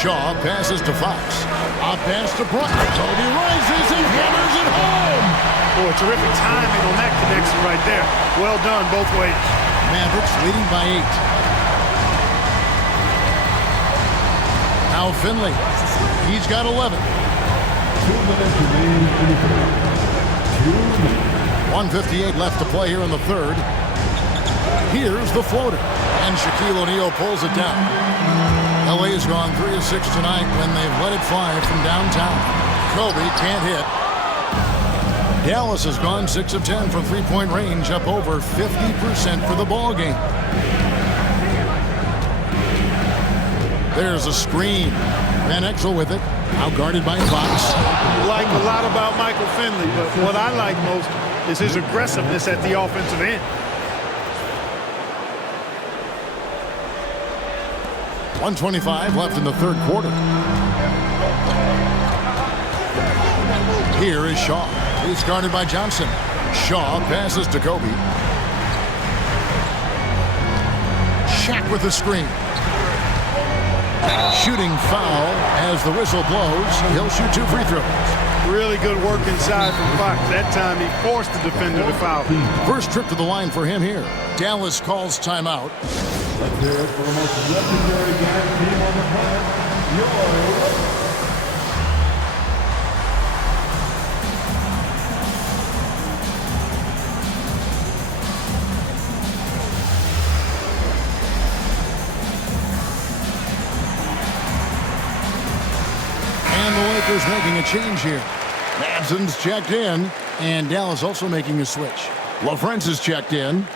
Shaw passes to Fox. A pass to Brook. Kobe rises and hammers it home. Boy, terrific timing on that connection right there. Well done both ways. Mavericks leading by 8. Now Finley. He's got 11. 2 minutes remaining in the third. 2 minutes. 1:58 left to play here in the third. Here's the floater. And Shaquille O'Neal pulls it down. LA's gone 3 of 6 tonight when they've let it fly from downtown. Kobe can't hit. Dallas has gone 6 of 10 from three-point range, up over 50% for the ball game. There's a screen. Van Exel with it. Now guarded by Fox. You like a lot about Michael Finley, but what I like most is his aggressiveness at the offensive end. 1:25 left in the third quarter. Here is Shaw. He's guarded by Johnson. Shaw passes to Kobe. Shaq with the screen. Shooting foul as the whistle blows. He'll shoot 2 free throws. Really good work inside from Fox. That time he forced the defender to foul. First trip to the line for him here. Dallas calls timeout. Let's hear it for the most legendary guy team on the planet, yours. And the Lakers making a change here. Madsen's checked in, and Dallas also making a switch. LaFrance is checked in.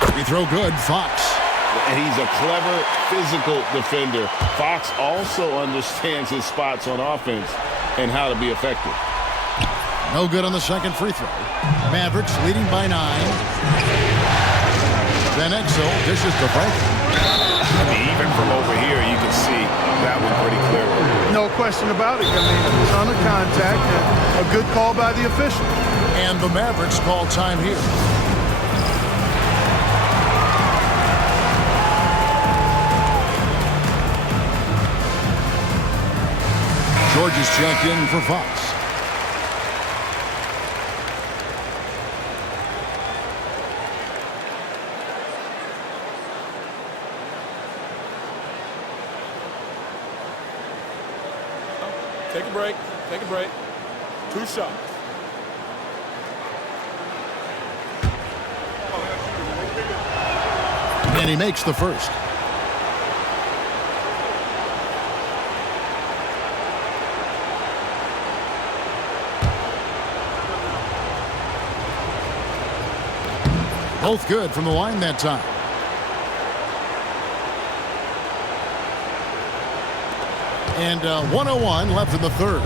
Free throw good, Fox. And he's a clever physical defender. Fox also understands his spots on offense and how to be effective. No good on the second free throw. Mavericks leading by 9. Van Exel dishes to Franklin. I mean, even from over here, you can see that one pretty clearly. No question about it. I mean, a ton of contact and a good call by the official. And the Mavericks call time here. George is checked in for Fox. Take a break. Take a break. 2 shots. And he makes the first. Both good from the line that time. And 1:01 left in the third.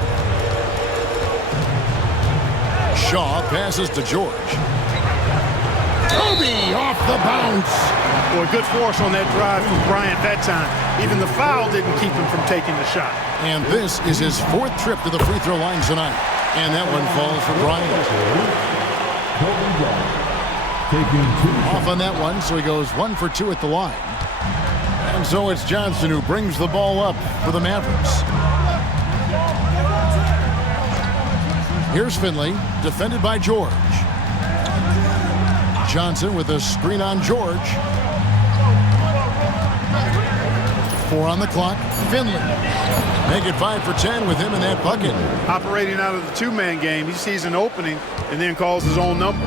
Shaw passes to George. Kobe off the bounce. Boy, good force on that drive from Bryant that time. Even the foul didn't keep him from taking the shot. And this is his 4th trip to the free throw line tonight. And that one falls for Bryant. Kobe Bryant taking 2 Off on that one, so he goes 1 for 2 at the line. And so it's Johnson who brings the ball up for the Mavericks. Here's Finley, defended by George. Johnson with a screen on George. 4 on the clock. Finley. Make it 5 for 10 with him in that bucket. Operating out of the 2-man game, he sees an opening and then calls his own number.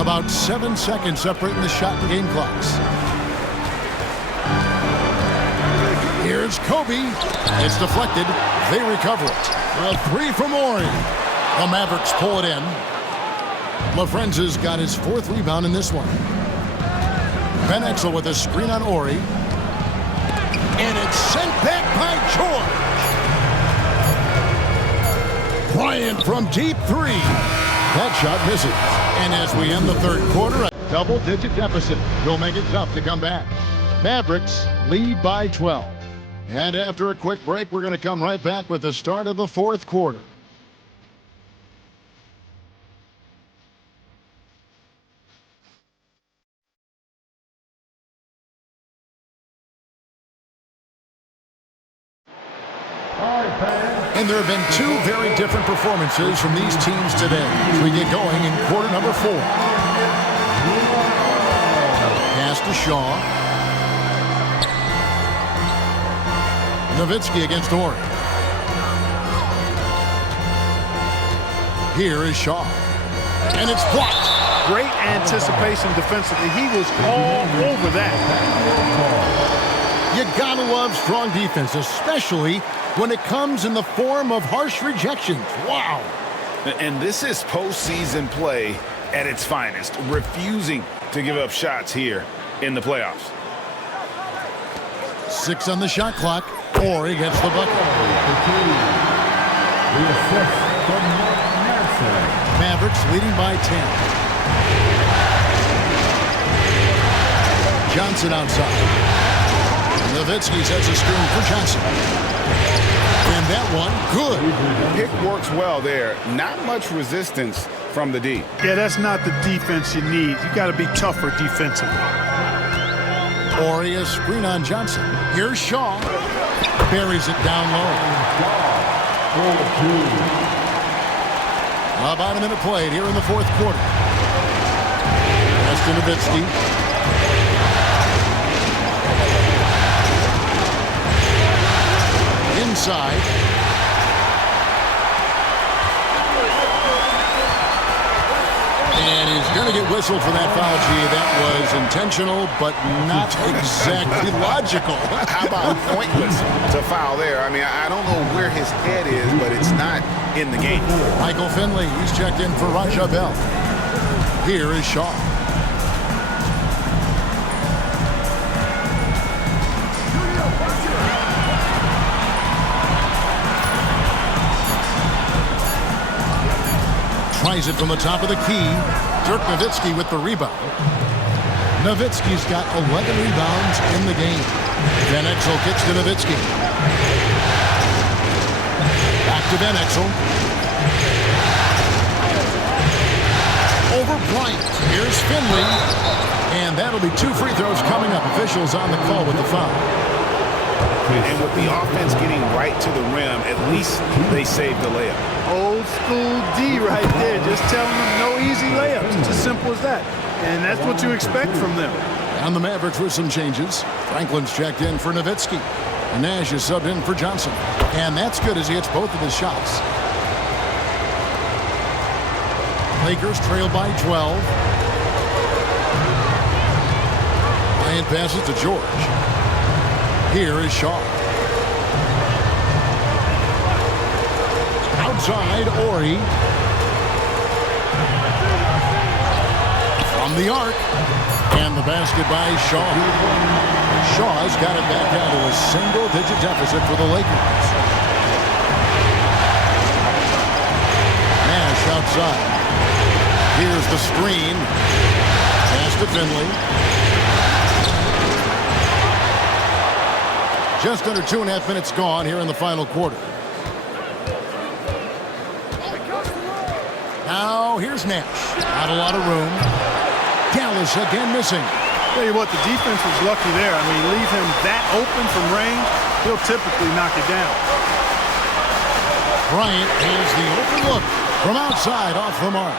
About 7 seconds separating the shot and game clocks. Here's Kobe. It's deflected. They recover it. A 3 from Ori. The Mavericks pull it in. LaFrenza's got his 4th rebound in this one. Ben Exel with a screen on Ori. And it's sent back by George. Bryant from deep 3. That shot misses. And as we end the 3rd quarter, a double-digit deficit will make it tough to come back. Mavericks lead by 12. And after a quick break, we're going to come right back with the start of the 4th quarter. And there have been 2 very different performances from these teams today as we get going in quarter number 4. Pass to Shaw. Nowitzki against Ori. Here is Shaw. And it's blocked. Great anticipation defensively. He was all over that. You gotta love strong defense, especially when it comes in the form of harsh rejections. Wow. And this is postseason play at its finest, refusing to give up shots here in the playoffs. 6 on the shot clock. Ori gets the bucket. Mavericks leading by 10. Johnson outside. Nowitzki sets a screen for Johnson. And that one, good. Pick works well there. Not much resistance from the D. Yeah, that's not the defense you need. You got to be tougher defensively. Ori a screen on Johnson. Here's Shaw. Buries it down low. About a minute played here in the 4th quarter. Pass to Nowitzki. Inside. And he's going to get whistled for that foul, G. That was intentional, but not exactly logical. How about pointless to foul there? I mean, I don't know where his head is, but it's not in the game. Michael Finley, he's checked in for Raja Bell. Here is Shaw. Tries it from the top of the key. Dirk Nowitzki with the rebound. Nowitzki's got 11 rebounds in the game. Ben Exel kicks to Nowitzki. Back to Ben Exel. Over Bryant. Here's Finley. And that'll be 2 free throws coming up. Officials on the call with the foul. And with the offense getting right to the rim, at least they saved the layup. Old school D right there. Just telling them no easy layups. It's as simple as that. And that's what you expect from them. And the Mavericks with some changes. Franklin's checked in for Nowitzki. And Nash is subbed in for Johnson. And that's good as he hits both of his shots. Lakers trail by 12. Bryant passes to George. Here is Shaw. Outside, Ori. From the arc. And the basket by Shaw. Shaw's got it back down to a single-digit deficit for the Lakers. Nash outside. Here's the screen. Pass to Finley. Just under 2.5 minutes gone here in the final quarter. Now here's Nash. Not a lot of room. Dallas again missing. Tell you what, the defense was lucky there. I mean, leave him that open from range, he'll typically knock it down. Bryant has the open look from outside off the mark.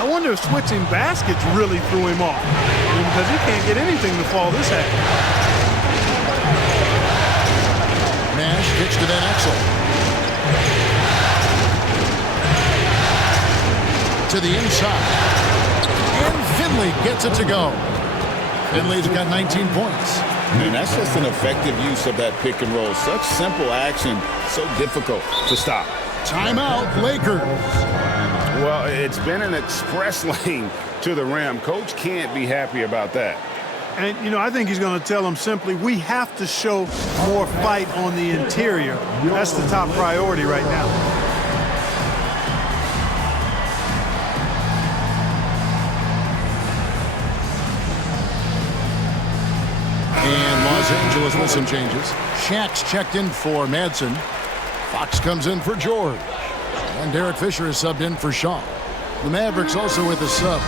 I wonder if switching baskets really threw him off. Because he can't get anything to fall this half. Nash kicks to Ben Exel. To the inside. And Finley gets it to go. Finley's got 19 points. And that's just an effective use of that pick and roll. Such simple action, so difficult to stop. Timeout, Lakers. Well, it's been an express lane to the rim. Coach can't be happy about that. And, you know, I think he's going to tell them simply, we have to show more fight on the interior. That's the top priority right now. And Los Angeles with some changes. Shaq's checked in for Madsen. Fox comes in for George. And Derek Fisher is subbed in for Shaw. The Mavericks also with a sub.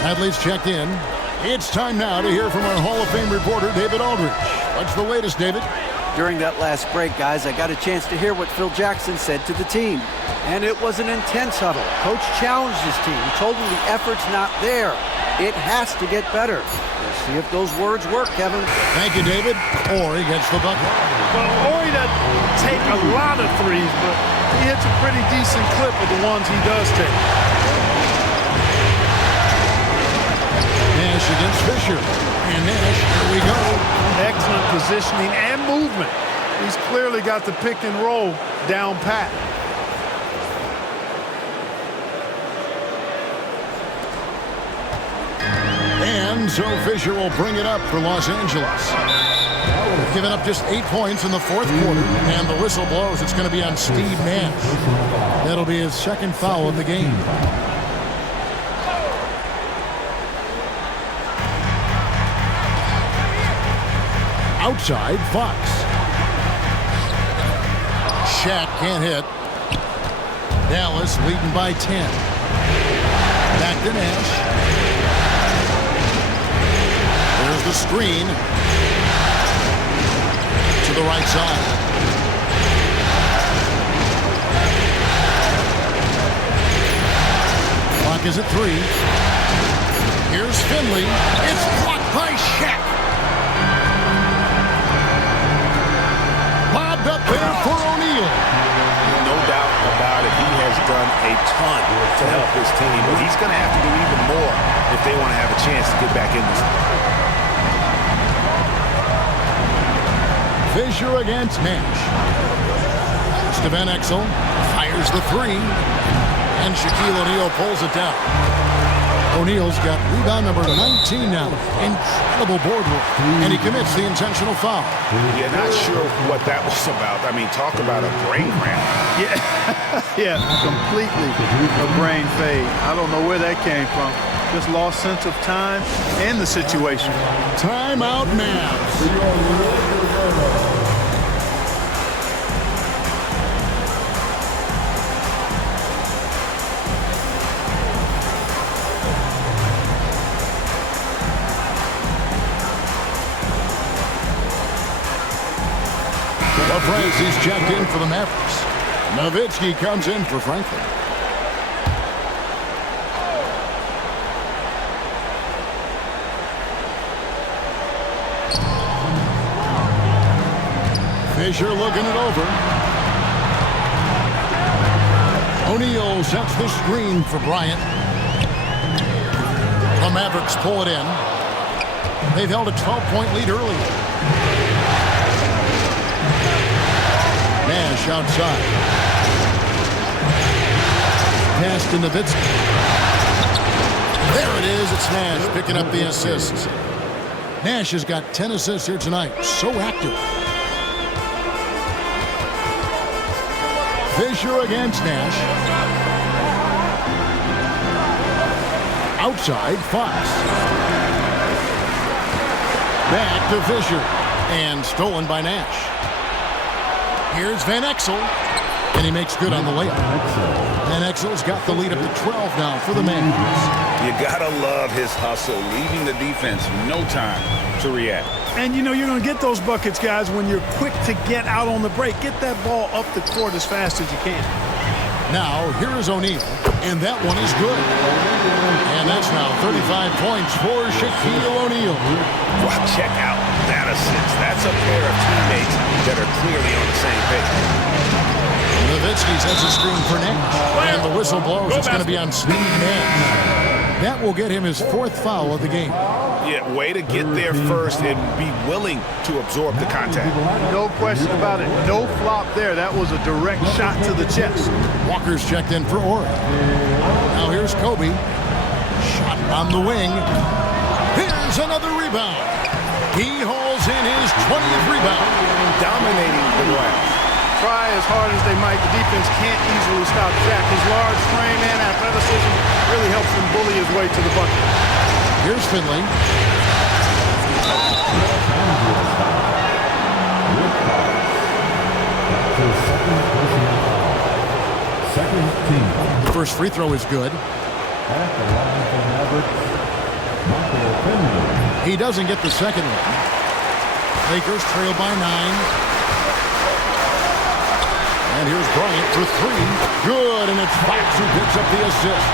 Bradley's checked in. It's time now to hear from our Hall of Fame reporter, David Aldridge. What's the latest, David? During that last break, guys, I got a chance to hear what Phil Jackson said to the team. And it was an intense huddle. Coach challenged his team. He told them the effort's not there. It has to get better. We'll see if those words work, Kevin. Thank you, David. Horry gets the bucket. Well, Horry doesn't take a lot of threes, but he hits a pretty decent clip with the ones he does take. Nash against Fisher. And Nash, here we go. Excellent positioning and movement. He's clearly got the pick and roll down pat. And so Fisher will bring it up for Los Angeles. They've given up just 8 points in the fourth quarter, and the whistle blows. It's going to be on Steve Nash. That'll be his second foul of the game. Outside, Fox. Shaq can't hit. Dallas leading by 10. Back to Nash. There's the screen. To the right side. Clock is at 3. Here's Finley. It's blocked by Shaq. Bobbed up there for O'Neal. No doubt about it. He has done a ton to help his team, but he's going to have to do even more if they want to have a chance to get back in this one. Fisher against Nash. To Van Exel. Fires the 3. And Shaquille O'Neal pulls it down. O'Neal's got rebound number 19 now. Incredible board work. And he commits the intentional foul. Yeah, not sure what that was about. I mean, talk about a brain cramp. Yeah, completely a brain fade. I don't know where that came from. Just lost sense of time and the situation. Timeout, Mavs. He's checked in for the Mavericks. Nowitzki comes in for Franklin. Fisher looking it over. O'Neal sets the screen for Bryant. The Mavericks pull it in. They've held a 12-point lead earlier. Nash outside. Pass to Nowitzki. There it is. It's Nash picking up the assists. Nash has got 10 assists here tonight. So active. Fisher against Nash. Outside, Fox. Back to Fisher. And stolen by Nash. Here's Van Exel, and he makes good on the layup. Van Exel's got the lead up to 12 now for the Mavericks. You gotta love his hustle, leaving the defense no time to react. And you know you're going to get those buckets, guys, when you're quick to get out on the break. Get that ball up the court as fast as you can. Now, here is O'Neal, and that one is good. And that's now 35 points for Shaquille O'Neal. Wow, check out that assist. That's a pair of teammates that are clearly on the same page. Nowitzki sets a screen for Nash. And the whistle blows. It's going to be on Steve Nash. That will get him his 4th foul of the game. Yeah, way to get there first and be willing to absorb the contact. No question about it. No flop there. That was a direct shot to the chest. Walker's checked in for Ori. Now here's Kobe. Shot on the wing. Here's another rebound. He hauls in his 20th rebound. Dominating the glass. Try as hard as they might, the defense can't easily stop Jack. His large frame and athleticism really helps him bully his way to the bucket. Here's Finley. Second team. The first free throw is good. At the line for Mavericks, Michael Finley. He doesn't get the second one. Lakers trail by 9. And here's Bryant for 3. Good, and it's Fox who picks up the assist.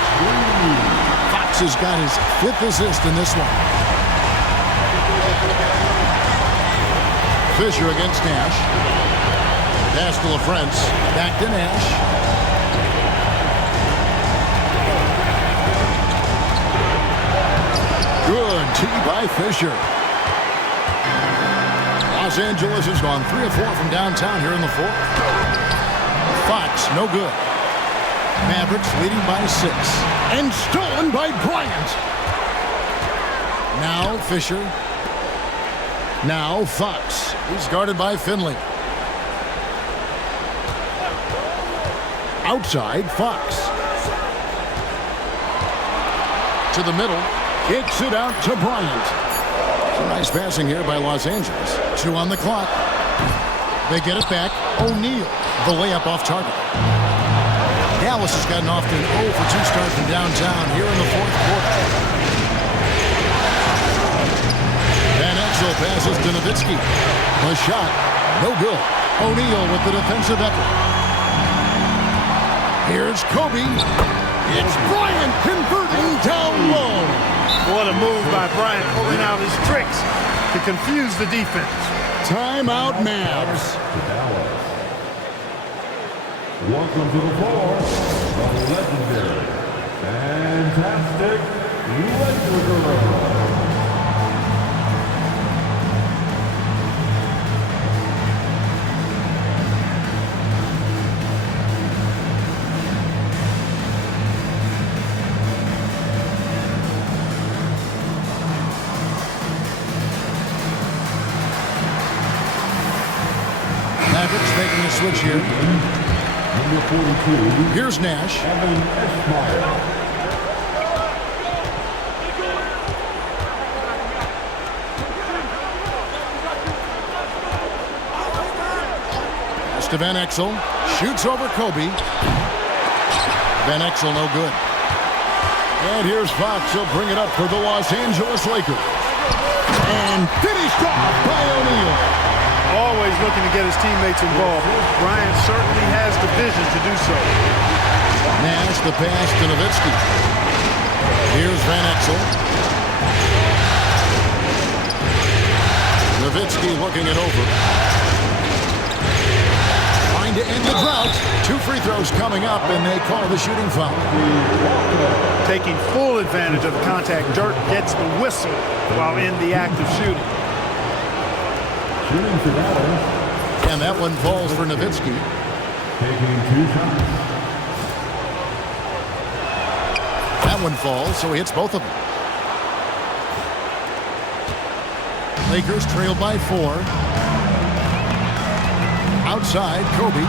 Fox has got his 5th assist in this one. Fisher against Nash. Pass to LaFrance. Back to Nash. Good tee by Fisher. Los Angeles has gone 3 of 4 from downtown here in the 4th. Fox, no good. Mavericks leading by 6. And stolen by Bryant. Now Fisher. Now Fox. He's guarded by Finley. Outside, Fox. To the middle. Kicks it out to Bryant. Some nice passing here by Los Angeles. 2 on the clock. They get it back. O'Neal. The layup off target. Dallas has gotten off to an 0 for 2 start from downtown here in the 4th quarter. Van Exel passes to Nowitzki. The shot, no good. O'Neal with the defensive effort. Here's Kobe. It's Bryant converting down low. What a move by Bryant, pulling out his tricks to confuse the defense. Timeout, Mavs. Welcome to the floor, the legendary, fantastic Laker. Mavericks making a switch here. Number 42. Here's Nash. Evan Esmeyer. Pass to Van Exel. Shoots over Kobe. Van Exel no good. And here's Fox. He'll bring it up for the Los Angeles Lakers. And finished off by O'Neal. Always looking to get his teammates involved. Bryant certainly has the vision to do so. Nash the pass to Nowitzki. Here's Van Exel. Nowitzki looking it over. Trying to end the drought. 2 free throws coming up, and they call the shooting foul. Taking full advantage of the contact. Dirk gets the whistle while in the act of shooting. And that one falls for Nowitzki. Taking 2 shots. That one falls, so he hits both of them. Lakers trail by 4. Outside, Kobe.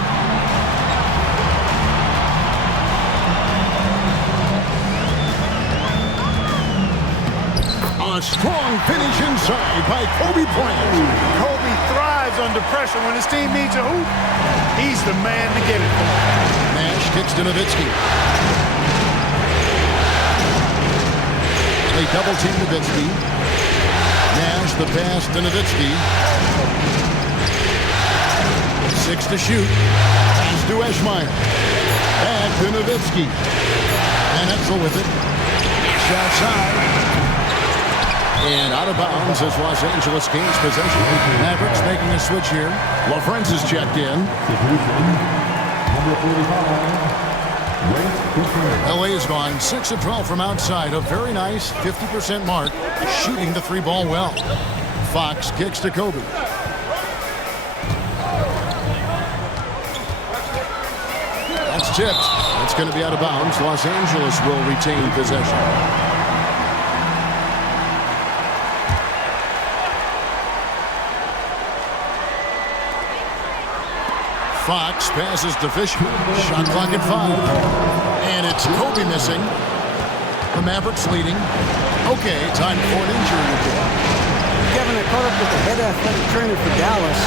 A strong finish inside by Kobe Bryant. Kobe thrives under pressure when his team needs a hoop. He's the man to get it for him. Nash kicks to Nowitzki. They double team Nowitzki. Nash the pass to Nowitzki. 6 to shoot. Pass to Esmeyer. Back to Nowitzki. Van Exel with it. Shots high. And out of bounds as Los Angeles gains possession. Mavericks making a switch here. LaFrance is checked in. LA's gone 6 of 12 from outside. A very nice 50% mark, shooting the 3-ball well. Fox kicks to Kobe. That's tipped. That's going to be out of bounds. Los Angeles will retain possession. Fox passes to Fisher. Shot clock at 5. And it's Kobe missing. The Mavericks leading. Okay, time for an injury report. Kevin, I caught up with the head athletic trainer for Dallas.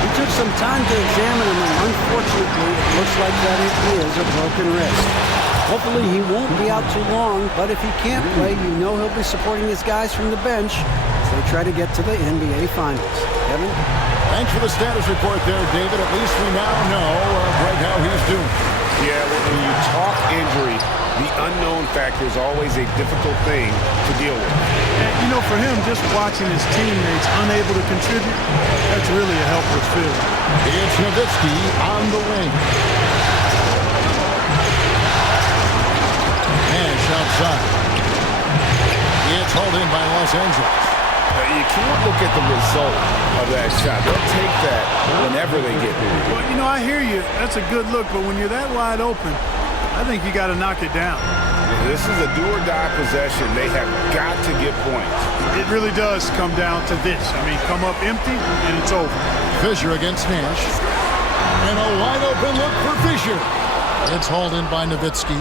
He took some time to examine him, and unfortunately, it looks like that it is a broken wrist. Hopefully, he won't be out too long, but if he can't play, you know he'll be supporting his guys from the bench as they try to get to the NBA Finals. Kevin? Thanks for the status report there, David. At least we now know right how he's doing. Yeah, when you talk injury, the unknown factor is always a difficult thing to deal with. And, you know, for him, just watching his teammates unable to contribute, that's really a helpless feeling. It's Nowitzki on the wing. Nash outside. It's hauled in by Los Angeles. You can't look at the result of that shot. They'll take that whenever they get there. Well, you know, I hear you. That's a good look, but when you're that wide open, I think you got to knock it down. This is a do-or-die possession. They have got to get points. It really does come down to this. I mean, come up empty, and it's over. Fisher against Nash. And a wide-open look for Fisher. It's hauled in by Nowitzki.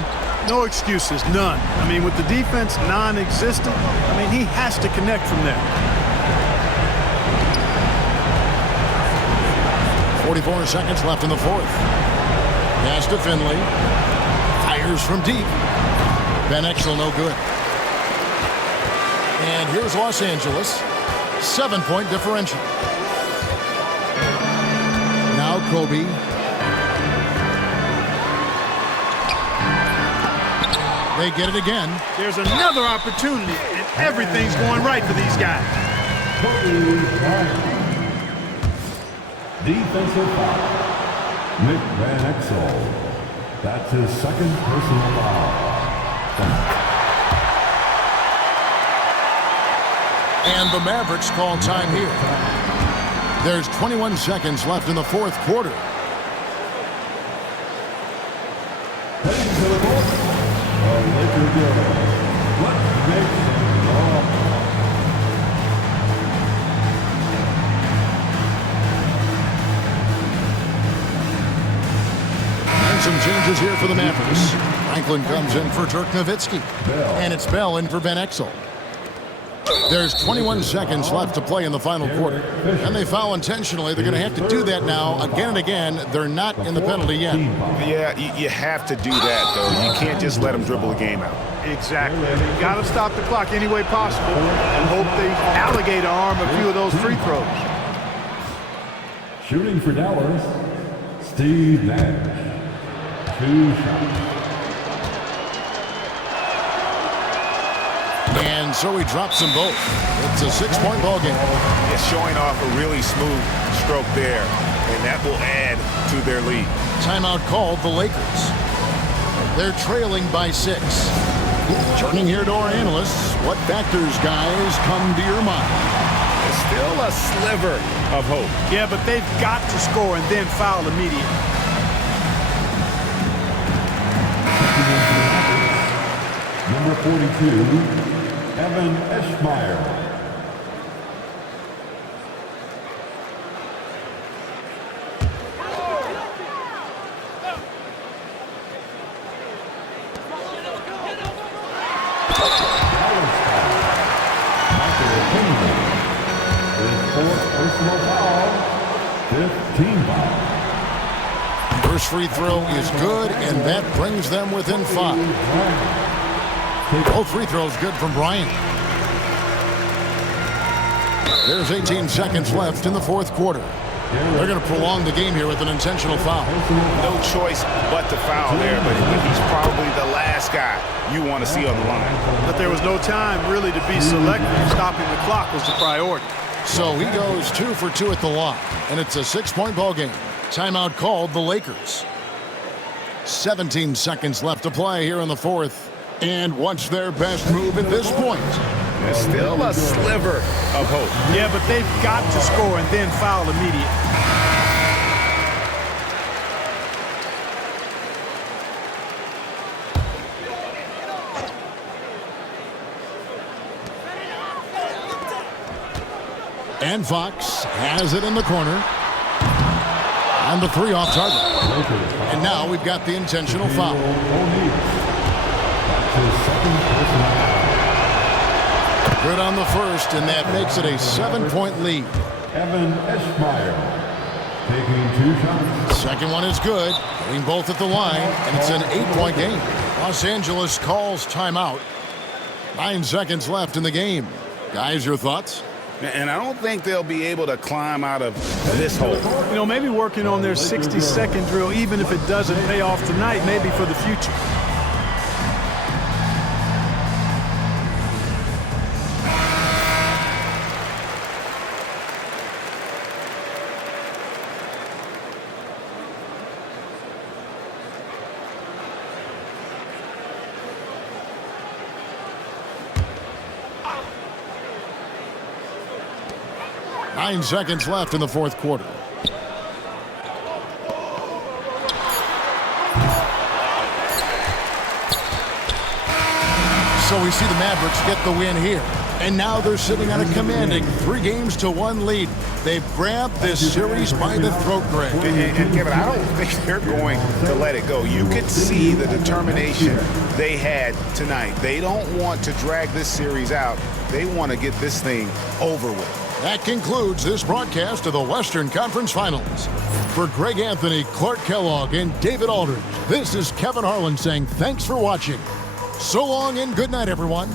No excuses, none. I mean, with the defense non-existent, I mean, he has to connect from there. 44 seconds left in the fourth. Pass to Finley. Fires from deep. Ben Exel no good. And here's Los Angeles. 7-point differential. Now Kobe. They get it again. There's another opportunity, and everything's going right for these guys. Defensive foul. Nick Van Exel. That's his second personal foul. And the Mavericks call time here. There's 21 seconds left in the fourth quarter. Heading to the court. Lakers go. Let's make some noise. Some changes here for the Mavericks. Franklin comes in for Dirk Nowitzki. And it's Bell in for Ben Exel. There's 21 seconds left to play in the final quarter. And they foul intentionally. They're going to have to do that now again and again. They're not in the penalty yet. Yeah, you have to do that, though. You can't just let them dribble the game out. Exactly. You got to stop the clock any way possible and hope they alligator arm a few of those free throws. Shooting for Dallas, Steve Nash. 2 shots. And so he drops them both. It's a 6-point ball game. Yeah, showing off a really smooth stroke there, and that will add to their lead. Timeout called the Lakers. They're trailing by 6. Turning here to our analysts, what factors, guys, come to your mind? There's still a sliver of hope. Yeah, but they've got to score and then foul immediately. Number 42, Evan Eschmeyer. His 4th personal foul, 15 foul. First free throw is good, and that brings them within 5. Both free throws good from Bryant. There's 18 seconds left in the fourth quarter. They're going to prolong the game here with an intentional foul. No choice but to foul there, but he's probably the last guy you want to see on the line. But there was no time really to be selective. Stopping the clock was the priority. So he goes 2 for 2 at the line, and it's a 6-point ball game. Timeout called the Lakers. 17 seconds left to play here in the fourth. And what's their best move at this point? There's still a sliver of hope. Yeah, but they've got to score and then foul immediately. And Fox has it in the corner. And the three off target. And now we've got the intentional foul. Good on the first, and that makes it a 7-point lead. Evan Eschmeyer taking 2 shots. Second one is good, getting both at the line, and it's an 8-point game. Los Angeles calls timeout. 9 seconds left in the game. Guys, your thoughts? And I don't think they'll be able to climb out of this hole. You know, maybe working on their 60-second drill, even if it doesn't pay off tonight, maybe for the future. Nine seconds left in the fourth quarter. So we see the Mavericks get the win here. And now they're sitting on a commanding 3-1 lead. They've grabbed this series by the throat, Greg. And Kevin, I don't think they're going to let it go. You could see the determination they had tonight. They don't want to drag this series out. They want to get this thing over with. That concludes this broadcast of the Western Conference Finals. For Greg Anthony, Clark Kellogg, and David Aldridge, this is Kevin Harlan saying thanks for watching. So long and good night, everyone.